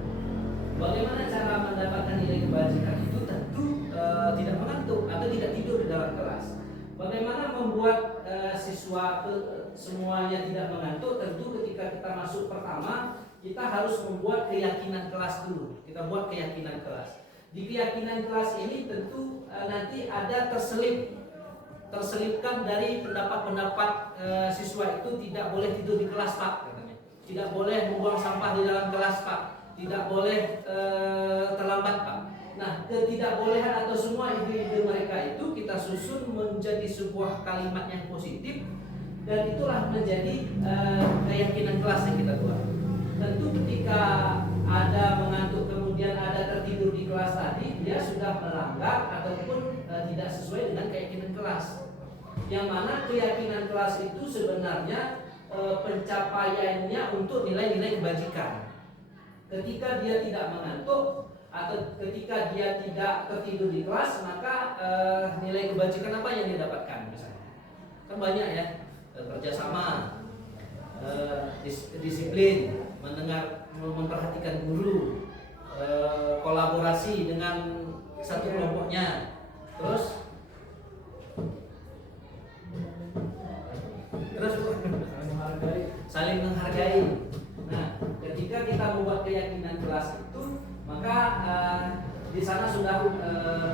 Bagaimana cara mendapatkan nilai kebajikan itu? Tentu tidak mengantuk atau tidak tidur di dalam kelas. Bagaimana membuat siswa semuanya tidak mengantuk? Tentu ketika kita masuk pertama, kita harus membuat keyakinan kelas dulu. Kita buat keyakinan kelas. Di keyakinan kelas ini tentu nanti ada terselipkan dari pendapat-pendapat siswa itu tidak boleh tidur di kelas Pak, katanya. Tidak boleh membuang sampah di dalam kelas Pak. Tidak boleh terlambat Pak. Nah, ketidakbolehan atau semua ide-ide mereka itu kita susun menjadi sebuah kalimat yang positif, dan itulah menjadi keyakinan kelas yang kita buat. Tentu ketika ada mengantuk kemudian ada tertidur di kelas tadi, dia sudah melanggar ataupun tidak sesuai dengan keyakinan kelas. Yang mana keyakinan kelas itu sebenarnya pencapaiannya untuk nilai-nilai kebajikan. Ketika dia tidak mengantuk atau ketika dia tidak tertidur di kelas, maka nilai kebajikan apa yang dia dapatkan misalnya? Kan banyak ya, kerjasama, disiplin, mendengar, memperhatikan guru, kolaborasi dengan satu kelompoknya, terus saling menghargai. Nah, ketika kita membuat keyakinan kelas itu, maka di sana sudah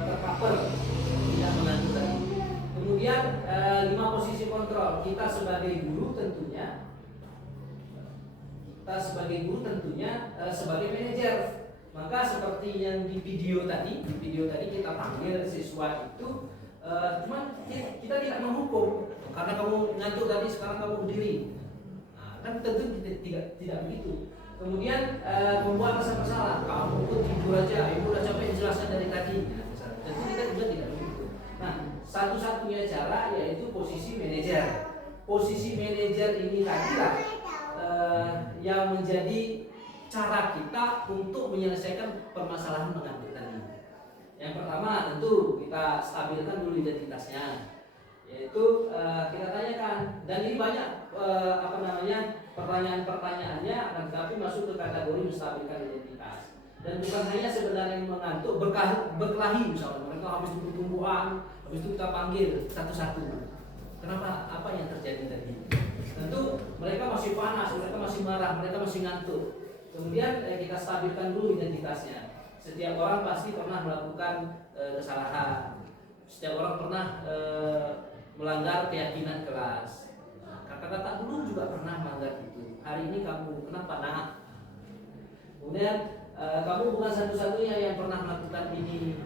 tercover tidak menantu tadi. Kemudian 5 posisi kontrol. Kita sebagai guru tentunya sebagai manajer. Maka seperti yang di video tadi kita panggil siswa itu, cuman kita tidak menghukum karena kamu ngantuk tadi, sekarang kamu berdiri. Nah, kan tentu tidak begitu. Kemudian membuat rasa bersalah, kamu pun tidur aja, ibu udah capek jelaskan dari tadi. Tentu kita juga tidak begitu. Nah, satu-satunya cara yaitu posisi manajer. Posisi manajer ini tadilah yang menjadi cara kita untuk menyelesaikan permasalahan mengantuk tadi. Yang pertama tentu kita stabilkan dulu identitasnya, yaitu kita tanyakan, dan ini banyak pertanyaan-pertanyaannya akan tetapi masuk ke kategori menstabilkan identitas. Dan bukan hanya sebenarnya mengantuk, berkelahi misalnya, mereka habis itu pertumbuhan, habis itu kita panggil satu-satu. Kenapa? Apa yang terjadi tadi? Tentu mereka masih panas, mereka masih marah, mereka masih ngantuk. Kemudian kita stabilkan dulu identitasnya. Setiap orang pasti pernah melakukan kesalahan. Setiap orang pernah melanggar keyakinan kelas. Kakak-kakak dulu juga pernah melanggar itu. Hari ini kamu kenapa nak? Kemudian kamu bukan satu-satunya yang pernah melakukan ini.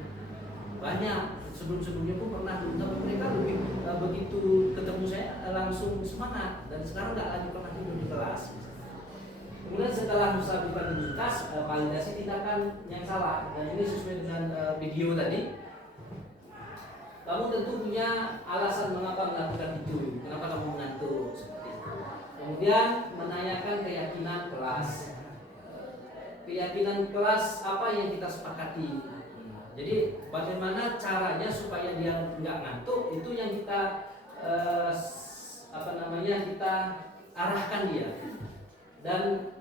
Banyak sebelum-sebelumnya pun pernah. Tapi mereka lebih begitu ketemu saya langsung semangat, dan sekarang nggak lagi pernah tidur di kelas. Kemudian setelah menstabilkan identitas, validasi tindakan yang salah, dan ini sesuai dengan video tadi. Kamu tentu punya alasan mengapa melakukan itu, kenapa kamu mengantuk seperti itu. Kemudian menanyakan keyakinan kelas. Keyakinan kelas apa yang kita sepakati. Jadi bagaimana caranya supaya dia nggak ngantuk, itu yang kita kita arahkan dia. Dan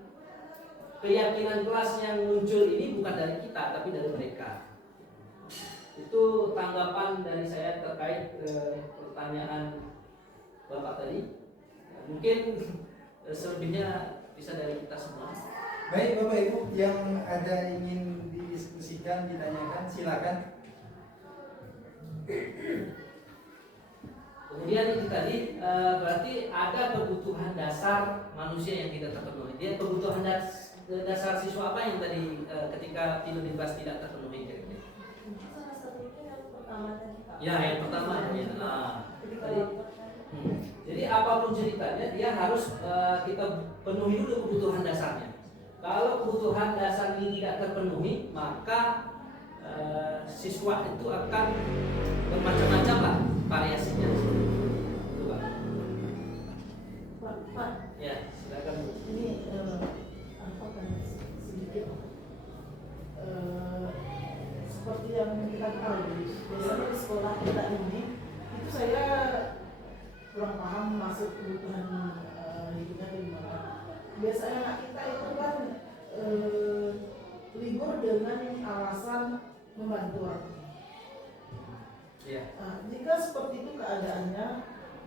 keyakinan kelas yang muncul ini bukan dari kita tapi dari mereka. Itu tanggapan dari saya terkait pertanyaan Bapak tadi. Mungkin selebihnya bisa dari kita semua. Baik Bapak Ibu, yang ada ingin didiskusikan, ditanyakan, silakan. Kemudian itu tadi berarti ada kebutuhan dasar manusia yang tidak terpenuhi. Dia kebutuhan dasar siswa apa yang tadi ketika tidur di kelas tidak terpenuhi kira-kira? Salah satunya yang pertama tadi Pak. Ya, yang pertama ya. Tadi, jadi apapun ceritanya dia harus kita penuhi dulu kebutuhan dasarnya. Kalau kebutuhan dasar ini tidak terpenuhi, maka siswa itu akan bermacam-macam lah variasinya. Pak, Ya, silakan. ini sedikit seperti seperti yang kita ketahui, biasanya di sekolah kita ini itu saya kurang paham masuk kebutuhan hidupnya gimana. Biasanya anak kita itu kan libur dengan alasan membantu orang tua. Iya. Nah, jika seperti itu keadaannya,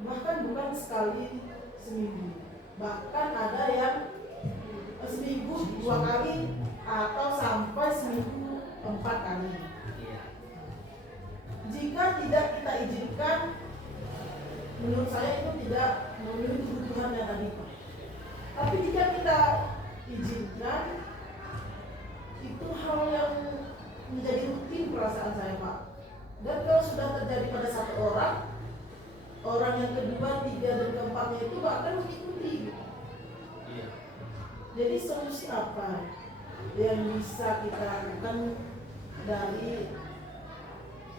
bahkan bukan sekali seminggu, bahkan ada yang seminggu 2 kali atau sampai seminggu 4 kali. Iya. Jika tidak kita izinkan, menurut saya itu tidak memenuhi kebutuhan yang tadi, Pak. Tapi jika kita izinkan, itu hal yang menjadi rutin perasaan saya, Pak. Dan kalau sudah terjadi pada satu orang yang kedua, tiga, dan keempatnya itu bahkan mengikuti. Iya. Jadi solusi apa yang bisa kita lakukan dari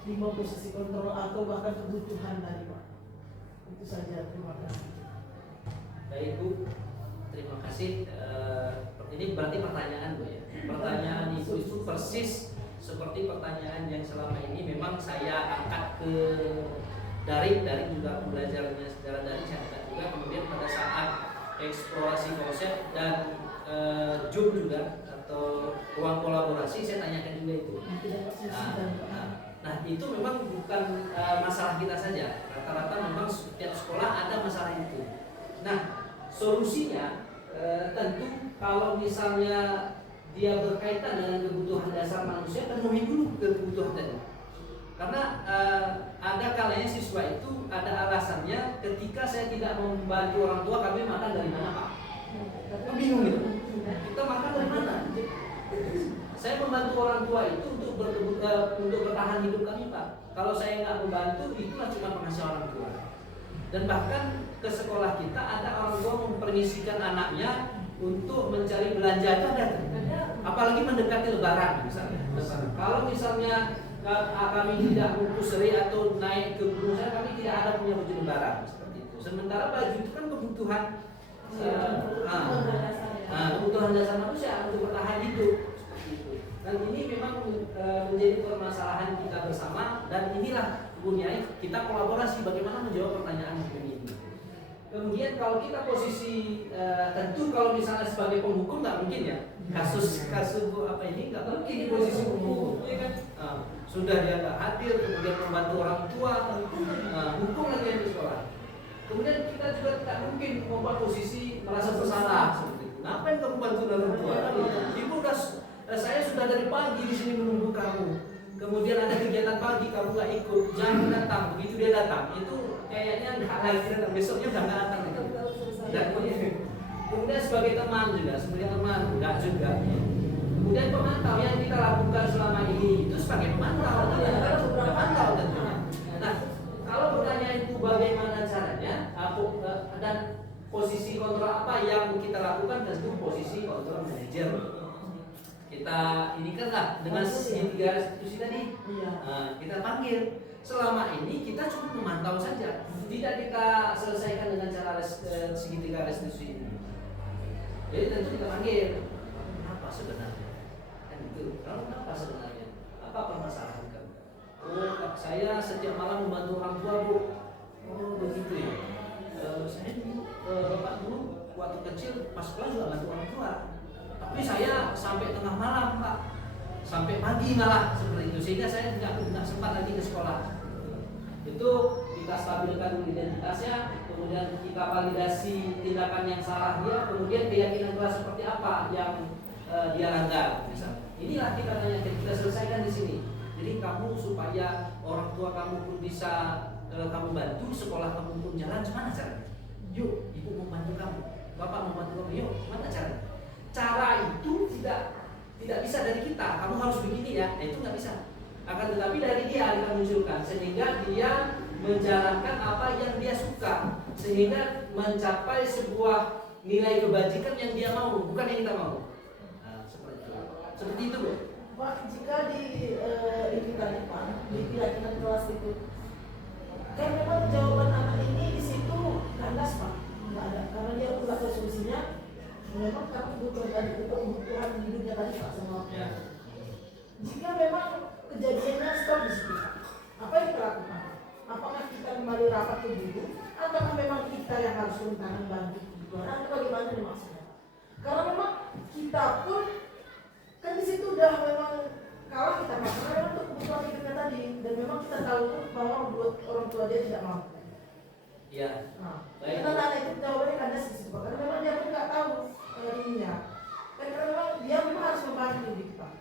5 posisi kontrol atau bahkan kebutuhan dari Pak? Itu saja, terima kasih. Baik Bu, terima kasih. Ini berarti pertanyaan Bu ya. Pertanyaan Ibu itu persis seperti pertanyaan yang selama ini memang saya angkat ke daring juga belajarnya secara daring saya angkat juga. Kemudian pada saat eksplorasi konsep dan Zoom juga atau ruang kolaborasi saya tanyakan juga itu. Nah itu memang bukan masalah kita saja. Rata-rata memang setiap sekolah ada masalah itu. Nah solusinya tentu kalau misalnya dia berkaitan dengan kebutuhan dasar manusia, penuhi dulu kebutuhan tadi. Karena ada kalanya siswa itu ada alasannya ketika saya tidak membantu orang tua, kami makan dari mana Pak? Kan bingung gitu. Kita makan dari mana? Saya membantu orang tua itu untuk bertahan hidup kami Pak. Kalau saya nggak membantu, itulah cuma penghasilan orang tua. Dan bahkan ke sekolah kita ada orang tua mempermisikan anaknya untuk mencari belanja itu ada. Apalagi mendekati Lebaran misalnya. Kalau misalnya kami tidak mengukus atau naik ke gunung saya, kami tidak ada punya baju Lebaran seperti itu. Sementara baju itu kan kebutuhan kebutuhan dasar manusia untuk bertahan hidup seperti itu. Dan ini memang menjadi permasalahan kita bersama, dan inilah kemudian kita kolaborasi bagaimana menjawab pertanyaan ini. Kemudian kalau kita posisi tentu kalau misalnya sebagai penghukum nggak mungkin ya, kasus apa ini nggak mungkin di posisi penghukum, ya kan? Sudah dia nggak hadir, kemudian membantu orang tua, hukum lagi yang di sekolah. Kemudian kita juga tidak mungkin membuat posisi merasa bersalah seperti itu. Ngapain kamu bantu orang tua? Ibu saya sudah dari pagi di sini menunggu kamu. Kemudian ada kegiatan pagi kamu nggak ikut, jangan datang. Begitu dia datang, itu kayaknya nggak lagi datang, besoknya udah nggak datang itu. Dan kemudian sebagai teman juga, nggak juga. Kemudian pemantau yang kita lakukan selama ini itu sebagai pemantau, tentunya. Nah, kalau pertanyaan itu bagaimana caranya, dan posisi kontrol apa yang kita lakukan, tentu posisi kontrol manajer. Kita ini kan lah dengan segitiga restitusi tadi, kita panggil. Selama ini kita cuma memantau saja, tidak kita selesaikan dengan cara segitiga restitusi ini. Jadi tentu kita panggil, apa sebenarnya? Kan itu, kenapa sebenarnya? Apa permasalahan kamu? Oh, saya setiap malam membantu orang tua Bu. Oh begitu ya. Saya dulu, bapak dulu waktu kecil pas sekolah juga bantu orang tua. Tapi saya sampai tengah malam Pak, sampai pagi malah seperti itu, sehingga saya tidak sempat lagi ke sekolah. Itu kita stabilkan identitasnya, kemudian kita validasi tindakan yang salah dia, kemudian keyakinan kelas seperti apa yang dia langgar misalnya. Inilah kita tanya, kita selesaikan di sini. Jadi kamu supaya orang tua kamu pun bisa kamu bantu, sekolah kamu pun jalan, gimana caranya? Yuk, ibu mau bantu kamu, bapak mau bantu kamu, yuk, gimana caranya? Cara itu tidak bisa dari kita, kamu harus begini ya, itu nggak bisa. Akan tetapi dari dia kita munculkan, sehingga dia menjalankan apa yang dia suka, sehingga mencapai sebuah nilai kebajikan yang dia mau, bukan yang kita mau. Nah, seperti itu Bu. Pak, jika di ini tadi Pak, di keyakinan kelas itu, kan memang jawaban anak ini di situ kandas Pak, nggak ada, karena dia nggak tahu solusinya. Memang kami butuh tadi kebutuhan hidupnya tadi Pak sama. Ya. Jika memang kejadian harus turun tangan bantu kebutuhan. Nah, itu bagaimana nih maksudnya? Karena memang kita pun kan di situ udah memang kalah kita Pak, karena memang untuk kebutuhan hidupnya tadi, dan memang kita tahu bahwa buat orang tua dia tidak mampu. Ya, Nah, baik. kita tanya itu jawabannya karena sisi Pak, karena memang dia pun nggak tahu ininya. Karena memang dia memang harus membantu gitu Pak.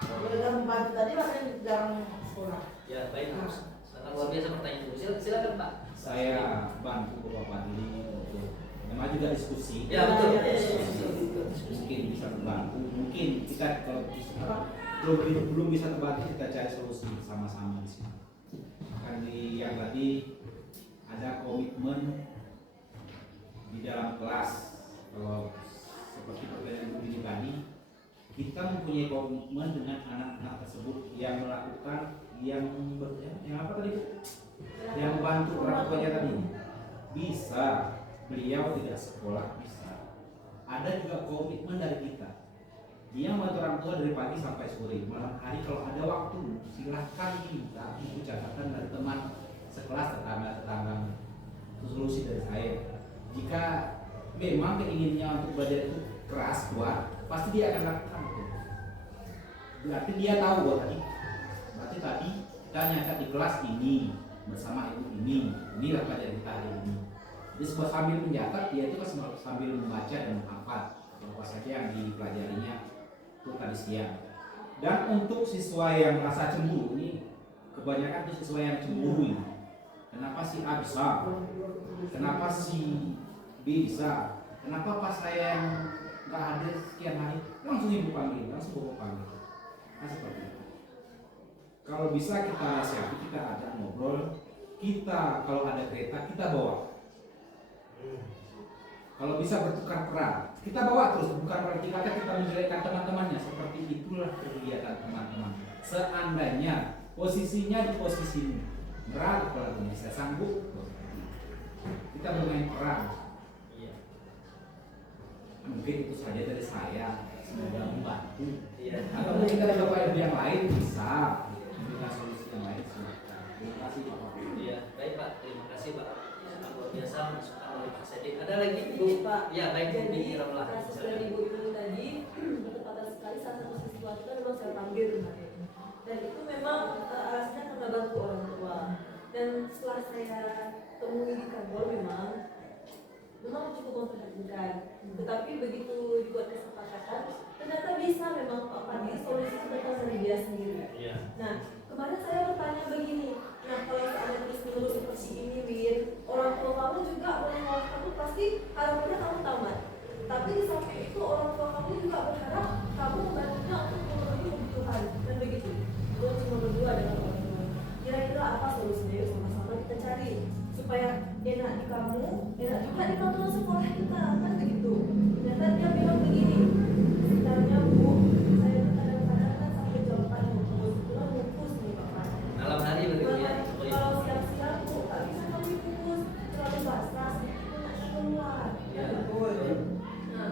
Kalau dia membantu tadi makanya jarang sekolah. Ya, baik. Sangat luar biasa pertanyaan Ibu. Silakan Pak. Saya bantu Bapak ini untuk memang juga diskusi. Ya, betul. Ya, ya, ya. Mungkin bisa membantu. Mungkin kita kalau bisa, belum bisa terbantu, kita cari solusi sama-sama di sini. Kan di yang tadi ada komitmen di dalam kelas. Kalau seperti pertanyaan Bu Dini tadi, kita mempunyai komitmen dengan anak-anak tersebut yang melakukan yang apa tadi Bu? Yang bantu orang tuanya tadi. Bisa, beliau tidak sekolah bisa. Ada juga komitmen dari kita. Dia membantu orang tua dari pagi sampai sore. Malam hari kalau ada waktu, silahkan minta buku catatan dari teman sekelas, tetangga. Itu solusi dari saya. Jika memang keinginannya untuk belajar itu keras, kuat, pasti dia akan lakukan itu. Berarti dia tahu bahwa berarti tadi kita nyatat di kelas ini bersama ibu inilah pelajaran kita hari ini. Jadi sebuah sambil mencatat, dia itu sambil membaca dan menghafal apa saja yang dipelajarinya itu tadi siang. Dan untuk siswa yang merasa cemburu ini, kebanyakan itu siswa yang cemburu ini. Kenapa si A bisa? Kenapa si B bisa? Kenapa pas saya yang nggak ada sekian hari langsung ibu panggil, langsung bapak panggil? Nah seperti itu. Kalau bisa kita nasihati, kita ajak ngobrol. Kita kalau ada kereta kita bawa. Kalau bisa bertukar peran, kita bawa terus, bukan berarti kita menjelekkan teman-temannya. Seperti itulah kegiatan teman-teman. Seandainya posisinya di posisimu, berat kalau bisa sanggup, kita bermain peran. Mungkin itu saja dari saya, semoga membantu. Atau mungkin dari bapak ibu yang lain bisa dengan solusi yang lain. Terima kasih Bapak. Iya, baik Pak. Terima kasih Pak. Sangat luar biasa masukan oleh Pak Sedik. Ada lagi Bu? Jadi, Pak, Ya, baik Bu jadi Dini Ramlah. kasus dari Bu ini tadi bertepatan sekali salah satu siswa kita memang saya panggil kemarin. Dan itu memang alasannya karena bantu orang tua. Dan setelah saya temui di kantor memang cukup memperhatikan. Tetapi begitu dibuat kesepakatan, ternyata bisa memang Pak Pandi solusi tentang dari dia sendiri. Iya. Nah, kemarin saya bertanya begini, nah kalau ada terus menerus seperti ini, Win, orang tua kamu juga orang kamu pasti harapannya kamu tamat. Tapi di samping itu orang tua kamu juga berharap kamu membantunya untuk memenuhi kebutuhan dan begitu. Bukan cuma berdua dengan orang tua. Kira-kira apa solusinya? Yuk sama-sama kita cari supaya enak di kamu, enak juga di kantor sekolah kita, kan begitu. Ternyata dia bilang begini, sebenarnya Bu, saya kadang-kadang kan sampai jam 4 ngumpus, pulang ngumpus nih Bapak. Malam hari berarti ya. Kalau siang-siang Bu, tak bisa kami ngumpus, terlalu basah, sedikit nak keluar. Ya. Betul. Nah,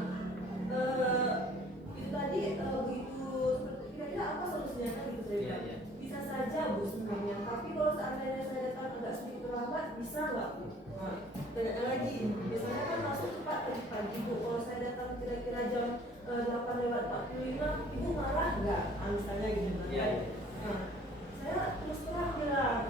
itu tadi begitu, kira-kira apa solusinya kan gitu saya Iya, bilang. iya. Bisa saja Bu sebenarnya, tapi kalau seandainya saya datang agak sedikit terlambat, bisa nggak Bu? Nah, tanya lagi, biasanya kan masuk cepat pagi Bu, kalau saya datang kira-kira jam 8:45, Ibu marah nggak? Misalnya gitu kan. Iya, iya. Nah, saya terus terang bilang,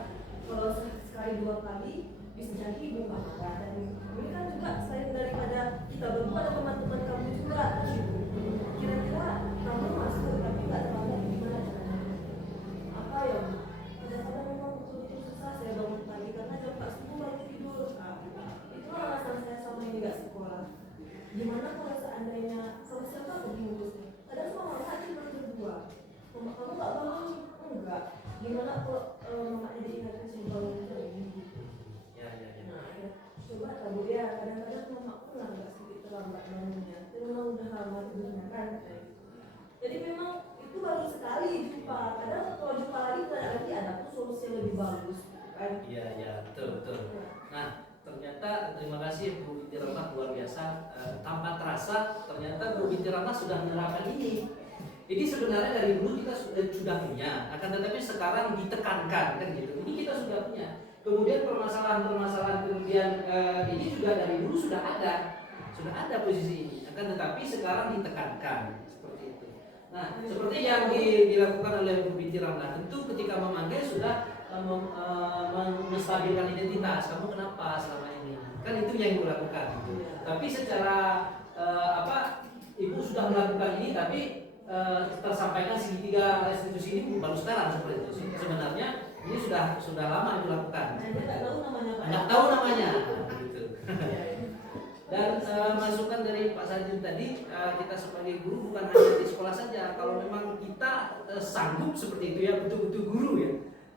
kalau sekali 2 kali, bisa jadi Ibu nggak marah. Dan ini kan juga selain daripada kita berdua, ada teman-teman kamu juga gitu. Kira-kira kamu masuk, tapi nggak terlambat, gimana caranya? Apa ya Bu? Kadang-kadang memang betul-betul susah saya bangun pagi karena jam 4 subuh baru tidur. Itu alasan saya sama ini nggak sekolah. Gimana kalau seandainya sama siapa pergi ngurusnya? Kadang sama mama cuma berdua. Mama kamu nggak bangun? Enggak. Gimana kalau mamanya diingatkan sih bangun ini? Ya, ya, ya. Nah, ya. Coba tahu ya. Kadang-kadang mama aku lah nggak sedikit terlambat bangunnya. Tapi memang udah lama tidurnya kan. Jadi memang itu baru sekali jumpa. Kadang kalau jumpa lagi lagi ada tuh solusi yang lebih bagus kan. Iya, iya, betul, betul. Nah, ternyata terima kasih Bu Binti Rahmah, luar biasa. Tanpa terasa ternyata Bu Binti Rahmah sudah menerapkan ini. Jadi sebenarnya dari dulu kita sudah punya, akan tetapi sekarang ditekankan kan gitu. Ini kita sudah punya. Kemudian permasalahan-permasalahan kemudian ini juga dari dulu sudah ada posisi ini, akan tetapi sekarang ditekankan seperti itu. Nah, seperti yang dilakukan oleh Bu Binti Ramlah, tentu ketika memanggil sudah menstabilkan identitas. Kamu kenapa selama ini? Kan itu yang Ibu lakukan. Tapi secara Ibu sudah melakukan ini, tapi tersampaikan segitiga restitusi ini baru sekarang seperti itu. Sebenarnya ini sudah lama dilakukan. Nggak tahu namanya. Gitu. Dan masukan dari Pak Sarjun tadi, kita sebagai guru bukan hanya di sekolah saja. Kalau memang kita sanggup seperti itu ya, betul-betul guru ya,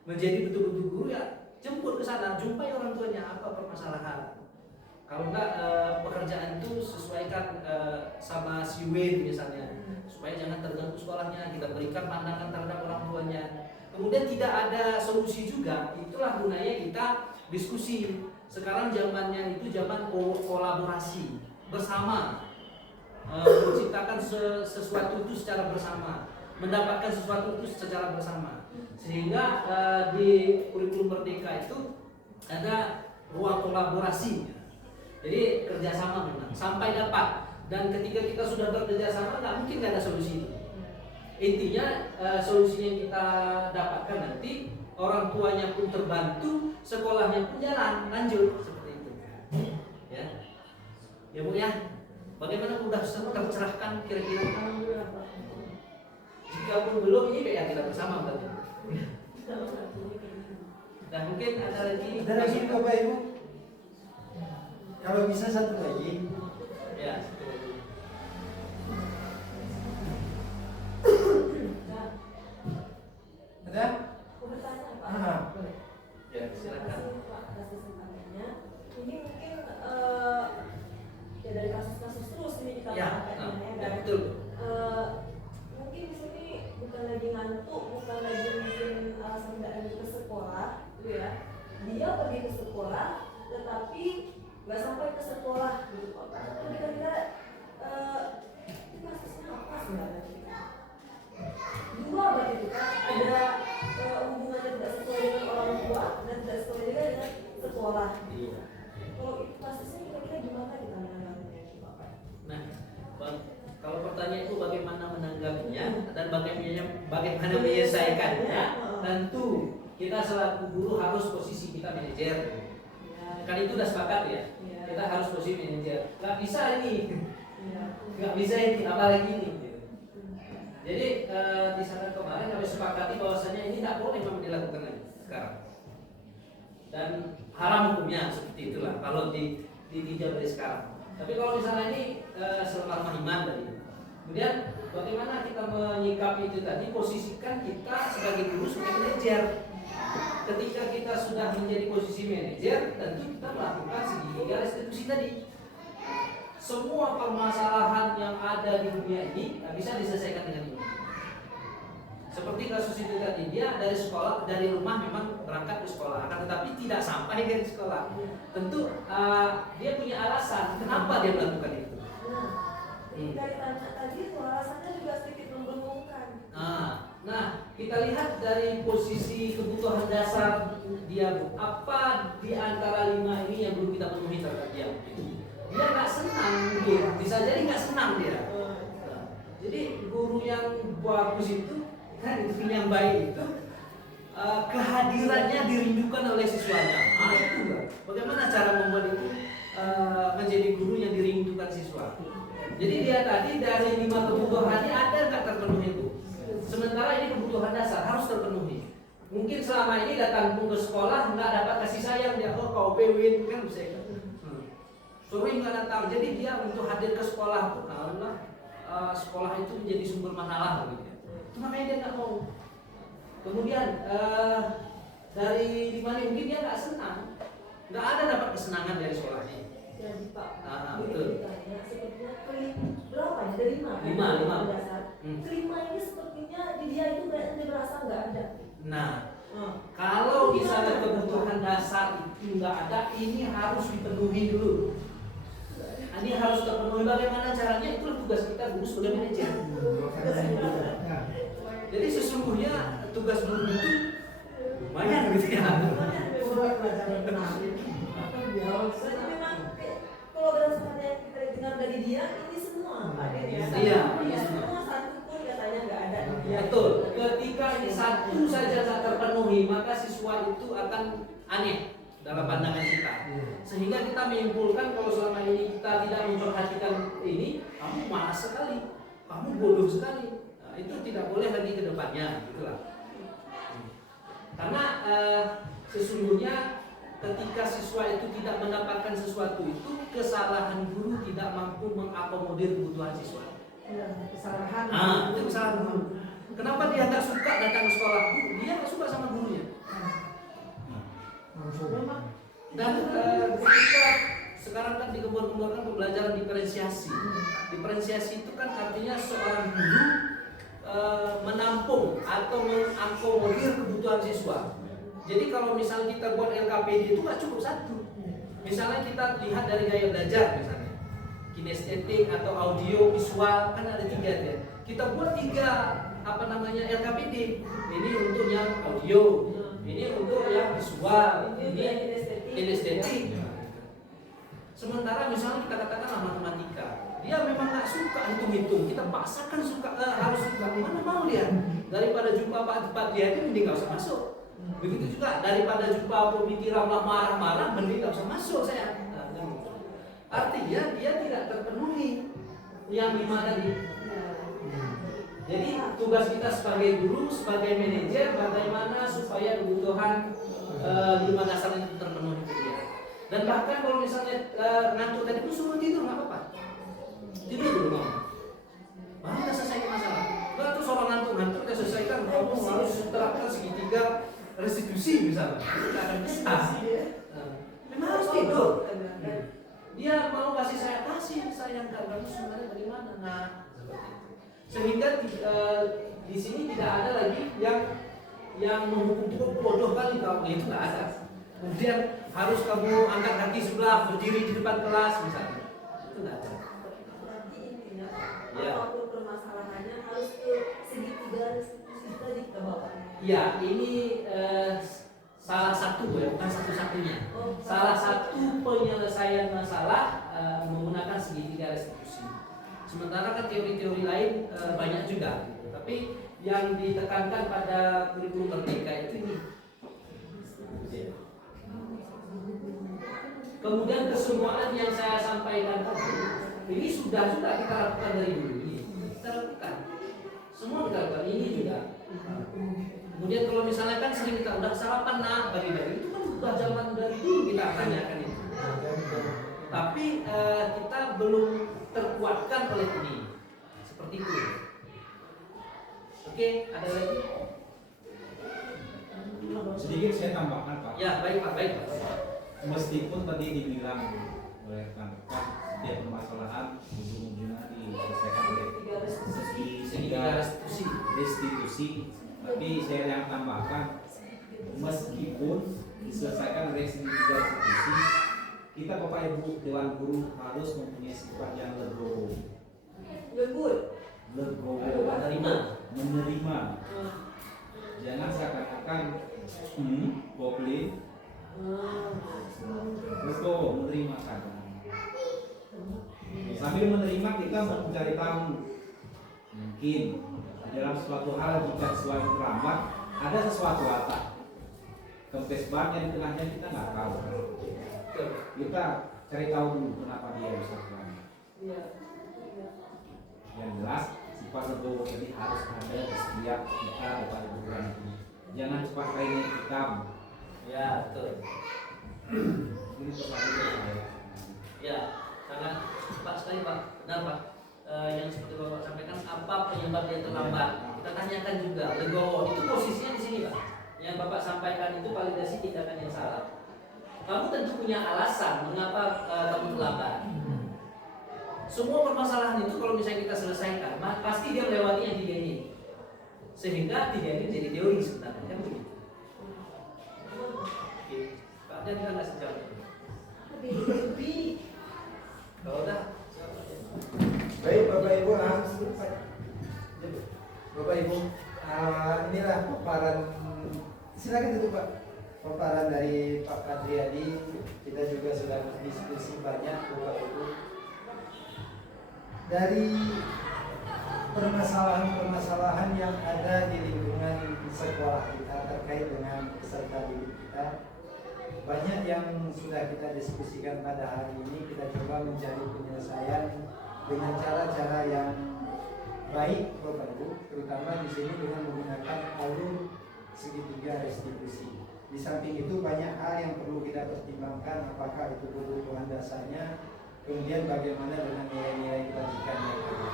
menjadi betul-betul guru ya, jemput ke sana, jumpai orang tuanya apa permasalahan. Kalau enggak pekerjaan itu sesuaikan sama si Win misalnya, supaya jangan terganggu sekolahnya. Kita berikan pandangan terhadap orang tuanya. Kemudian tidak ada solusi juga, itulah gunanya kita diskusi. Sekarang zamannya itu zaman kolaborasi bersama, menciptakan sesuatu itu secara bersama, mendapatkan sesuatu itu secara bersama. Sehingga di kurikulum Merdeka itu ada ruang kolaborasi. Jadi kerjasama memang sampai dapat. Dan ketika kita sudah bekerja sama, nggak mungkin nggak ada solusi itu. Intinya solusinya yang kita dapatkan nanti, orang tuanya pun terbantu, sekolahnya pun jalan lanjut seperti itu. Ya Bu ya. Bagaimana sudah tercerahkan kira-kira? Jika pun belum, ini ya kita bersama berarti. Dan mungkin ada lagi Bapak Ibu. Kalau bisa satu lagi. Ya. Ada? Aku bertanya Pak. Ya, silakan. Pak atas kesempatannya. Ini mungkin ya dari kasus-kasus terus ini kita Ya, ya, betul. Mungkin di sini bukan lagi ngantuk, bukan lagi mungkin alasan nggak lanjut ke sekolah, gitu ya. Dia pergi ke sekolah, tetapi nggak sampai ke sekolah, gitu Pak. Tapi kira-kira itu kasusnya apa sebenarnya? Dua berarti itu kan ada hubungannya tidak sesuai dengan orang tua dan tidak sesuai juga dengan sekolah. Iya. Kalau itu kasusnya kira-kira gimana kita menanggapinya Bapak? Nah, kalau pertanyaan itu bagaimana menanggapinya dan bagaimana menyelesaikannya, tentu kita selaku guru harus posisi kita manajer. Kan itu udah sepakat ya. Kita harus posisi manajer. Nggak bisa ini, nggak bisa ini, apalagi ini. Jadi di sana kemarin kami sepakati bahwasanya ini tidak boleh memang dilakukan lagi sekarang. Dan haram hukumnya seperti itulah kalau ditinjau dari sekarang. Tapi kalau misalnya ini selama iman tadi. Kemudian bagaimana kita menyikapi itu tadi, posisikan kita sebagai guru sebagai manajer. Ketika kita sudah menjadi posisi manajer, tentu kita melakukan segitiga restitusi tadi. Semua permasalahan yang ada di dunia ini bisa diselesaikan dengan ini. Seperti kasus itu tadi, dia dari rumah memang berangkat ke sekolah, akan tetapi tidak sampai ke sekolah. Tentu dia punya alasan kenapa dia melakukan itu. Dari tanya tadi itu alasannya juga sedikit membingungkan. Nah, kita lihat dari posisi kebutuhan dasar dia, Bu. Apa di antara 5 ini yang belum kita penuhi terhadap dia? Dia nggak senang, bisa jadi nggak senang dia. Jadi guru yang bagus itu kan itu yang baik itu kehadirannya dirindukan oleh siswanya. Itu kan. Bagaimana cara membuat itu menjadi guru yang dirindukan siswa? Jadi dia tadi dari 5 kebutuhannya ada nggak terpenuhi itu? Sementara ini kebutuhan dasar harus terpenuhi. Mungkin selama ini datang ke sekolah nggak dapat kasih sayang dia, oh kau bewin kan bisa. Sering nggak datang, jadi dia untuk hadir ke sekolah pun, sekolah itu menjadi sumber masalah gitu. Itu makanya dia nggak mau. Kemudian dari dimana mungkin dia nggak senang, nggak ada dapat kesenangan dari sekolahnya. Jadi Pak, betul. ditanya sepertinya berapa ya? Dari 5 5 dasar. Kelima ini sepertinya di dia itu kayaknya merasa nggak ada. Nah, kalau misalnya kebutuhan dasar itu nggak ada, ini harus dipenuhi dulu. Ini harus terpenuhi. Bagaimana caranya? Itulah tugas kita guru sebagai manajer. Jadi sesungguhnya tugas guru itu lumayan gitu ya. pelajaran menarik. Biasa. Berarti memang kalau berdasarkan yang kita dengar dari dia ini semua Pak Den ya. Iya, Iya, semua. semua satu pun katanya nggak ada di dia. Betul. Ketika ini satu saja tak terpenuhi, maka siswa itu akan aneh dalam pandangan kita. Sehingga kita menyimpulkan kalau selama ini kita tidak memperhatikan ini, kamu malas sekali, kamu bodoh sekali. Nah, itu tidak boleh lagi ke depannya, gitulah. Karena sesungguhnya ketika siswa itu tidak mendapatkan sesuatu itu kesalahan guru tidak mampu mengakomodir kebutuhan siswa. Ya, kesalahan. Itu kesalahan guru. Kenapa dia nggak suka datang ke sekolah? Dia nggak suka sama gurunya. Memang Dan ketika sekarang kan dikembang-kembangkan pembelajaran diferensiasi. Diferensiasi itu kan artinya seorang guru menampung atau mengakomodir kebutuhan siswa. Jadi kalau misalnya kita buat LKPD itu nggak cukup satu. Misalnya kita lihat dari gaya belajar misalnya, kinestetik atau audio visual kan ada 3 ya. Kita buat 3 LKPD. Ini untuk yang audio, ini untuk yang visual, ini yang kinestetik. Sementara misalnya kita katakan matematika, dia memang nggak suka hitung-hitung. Kita paksakan harus suka. Mana mau dia? Daripada jumpa Pak dia itu mending nggak usah masuk. Begitu juga daripada jumpa pemikiran marah-marah, mending nggak usah masuk saya. Artinya dia tidak terpenuhi yang 5 tadi. Jadi tugas kita sebagai guru, sebagai manajer, bagaimana supaya kebutuhan 5 dasar itu terpenuhi dia. Dan bahkan kalau misalnya ngantuk tadi pun suruh tidur nggak apa-apa. Tidur dulu mau. Baru kita selesaikan masalah. Nggak terus orang ngantuk kita selesaikan. Kamu harus terapkan segitiga restitusi misalnya. Itu akan bisa. Memang harus tidur. Dia mau kasih saya nggak bagus sebenarnya bagaimana? Nah, seperti itu. Sehingga di sini tidak ada lagi yang menghukum bodoh kali kamu, itu nggak ada. Kemudian harus kamu angkat kaki sebelah berdiri di depan kelas misalnya, itu nggak ada. Berarti intinya Ya. apapun permasalahannya harus ke segitiga restitusi tadi kita bawa. Ya, ini salah satu ya, bukan satu-satunya. Salah satu penyelesaian masalah menggunakan segitiga restitusi. Sementara kan teori-teori lain banyak juga, tapi yang ditekankan pada kurikulum merdeka itu ini. Kemudian kesemuaan yang saya sampaikan tadi, ini sudah kita lakukan dari dulu ini. Kita lakukan, semua kita lakukan ini juga. Kemudian kalau misalnya kan sering kita udah sarapan bagi-bagi itu kan udah zaman dari dulu kita tanyakan itu. Tapi kita belum terkuatkan oleh ini, seperti itu. Oke, ada lagi? Sedikit saya tambahkan Pak. Ya, baik Pak. Meskipun tadi dibilang oleh rekan-rekan setiap permasalahan ujung-ujungnya diselesaikan oleh Segitiga restitusi, tapi saya yang tambahkan meskipun diselesaikan oleh segitiga restitusi, kita Bapak Ibu Dewan Guru harus mempunyai sifat yang legowo, menerima. Jangan seakan-akan goblin. Betul, menerima keadaan. Sambil menerima kita mencari tahu. Mungkin dalam suatu hal jika sesuatu terlambat, ada sesuatu apa? Kempes bannya di tengahnya kita nggak tahu. Kita cari tahu dulu kenapa dia bisa terlambat. Yang jelas sifat legowo tadi harus ada di setiap kita Bapak Ibu Guru. Jangan cepat lainnya hitam. Ya, betul. Ini pesan saya. Ya, sangat tepat sekali Pak. Benar Pak. Yang seperti Bapak sampaikan, apa penyebab dia terlambat? Kita tanyakan juga. Legowo itu posisinya di sini Pak. Yang Bapak sampaikan itu validasi tindakan yang salah. Kamu tentu punya alasan mengapa kamu terlambat. Semua permasalahan itu kalau misalnya kita selesaikan, pasti dia melewati yang 3 ini. Sehingga 3 ini jadi teori sebenarnya, kan begitu. Pak dia bilang nggak sejauh ini. Kalau udah. Baik Bapak Ibu, Bapak Ibu, inilah paparan. Silakan itu Pak. paparan dari Pak Padriadi, kita juga sudah berdiskusi banyak Bapak Ibu dari permasalahan-permasalahan yang ada di lingkungan sekolah kita terkait dengan peserta didik kita. Banyak yang sudah kita diskusikan pada hari ini, kita coba mencari penyelesaian dengan cara-cara yang baik Bapak Ibu, terutama di sini dengan menggunakan alur segitiga restitusi. Di samping itu banyak hal yang perlu kita pertimbangkan, apakah itu kebutuhan dasarnya, kemudian bagaimana dengan nilai-nilai kebajikan yang ada.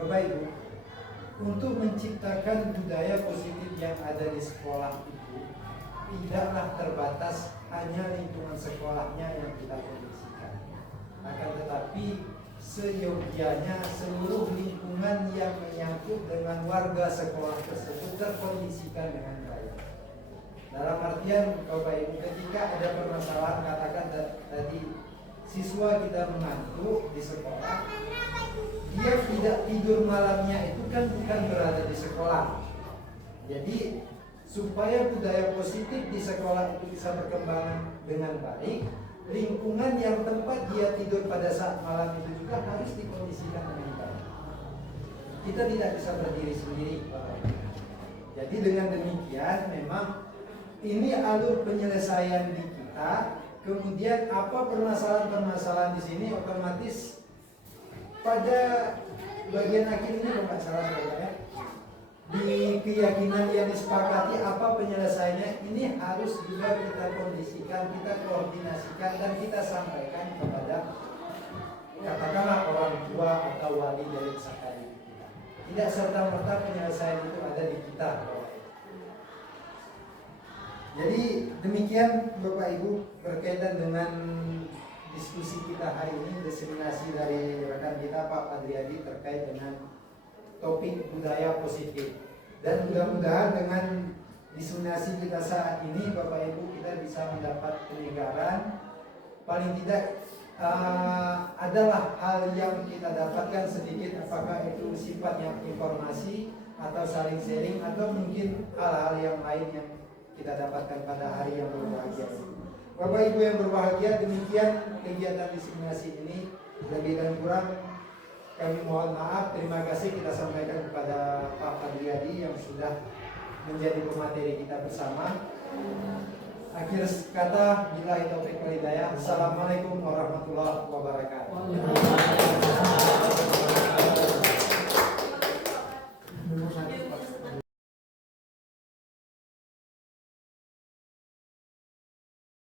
Bapak Ibu, untuk menciptakan budaya positif yang ada di sekolah itu tidaklah terbatas hanya lingkungan sekolahnya yang kita kondisikan, akan tetapi seyogianya seluruh lingkungan yang menyangkut dengan warga sekolah tersebut terkondisikan dengan baik. Dalam artian Bapak Ibu, ketika ada permasalahan, katakan tadi siswa kita mengantuk di sekolah, dia tidak tidur malamnya, itu kan bukan berada di sekolah. Jadi supaya budaya positif di sekolah itu bisa berkembang dengan baik, lingkungan yang tempat dia tidur pada saat malam itu juga harus dikondisikan dengan baik. Kita tidak bisa berdiri sendiri, Bapak Ibu. Jadi dengan demikian memang ini alur penyelesaian di kita. Kemudian apa permasalahan-permasalahan di sini otomatis pada bagian akhir ini kalau nggak salah ya, di keyakinan yang disepakati apa penyelesaiannya, ini harus juga kita kondisikan, kita koordinasikan dan kita sampaikan kepada katakanlah orang tua atau wali dari peserta didik kita. Tidak serta-merta penyelesaian itu ada di kita. Jadi demikian Bapak Ibu berkaitan dengan diskusi kita hari ini, diseminasi dari rekan kita Pak Padriadi terkait dengan topik budaya positif. Dan mudah-mudahan dengan diseminasi kita saat ini Bapak Ibu kita bisa mendapat penyegaran, paling tidak adalah hal yang kita dapatkan sedikit, apakah itu sifatnya informasi atau saling sharing atau mungkin hal-hal yang lain yang kita dapatkan pada hari yang berbahagia. Bapak Ibu yang berbahagia, demikian kegiatan diseminasi ini. Lebih dan kurang kami mohon maaf. Terima kasih kita sampaikan kepada Pak Padriadi yang sudah menjadi pemateri kita bersama. Akhir kata, billahi taufiq wal hidayah. Assalamualaikum warahmatullahi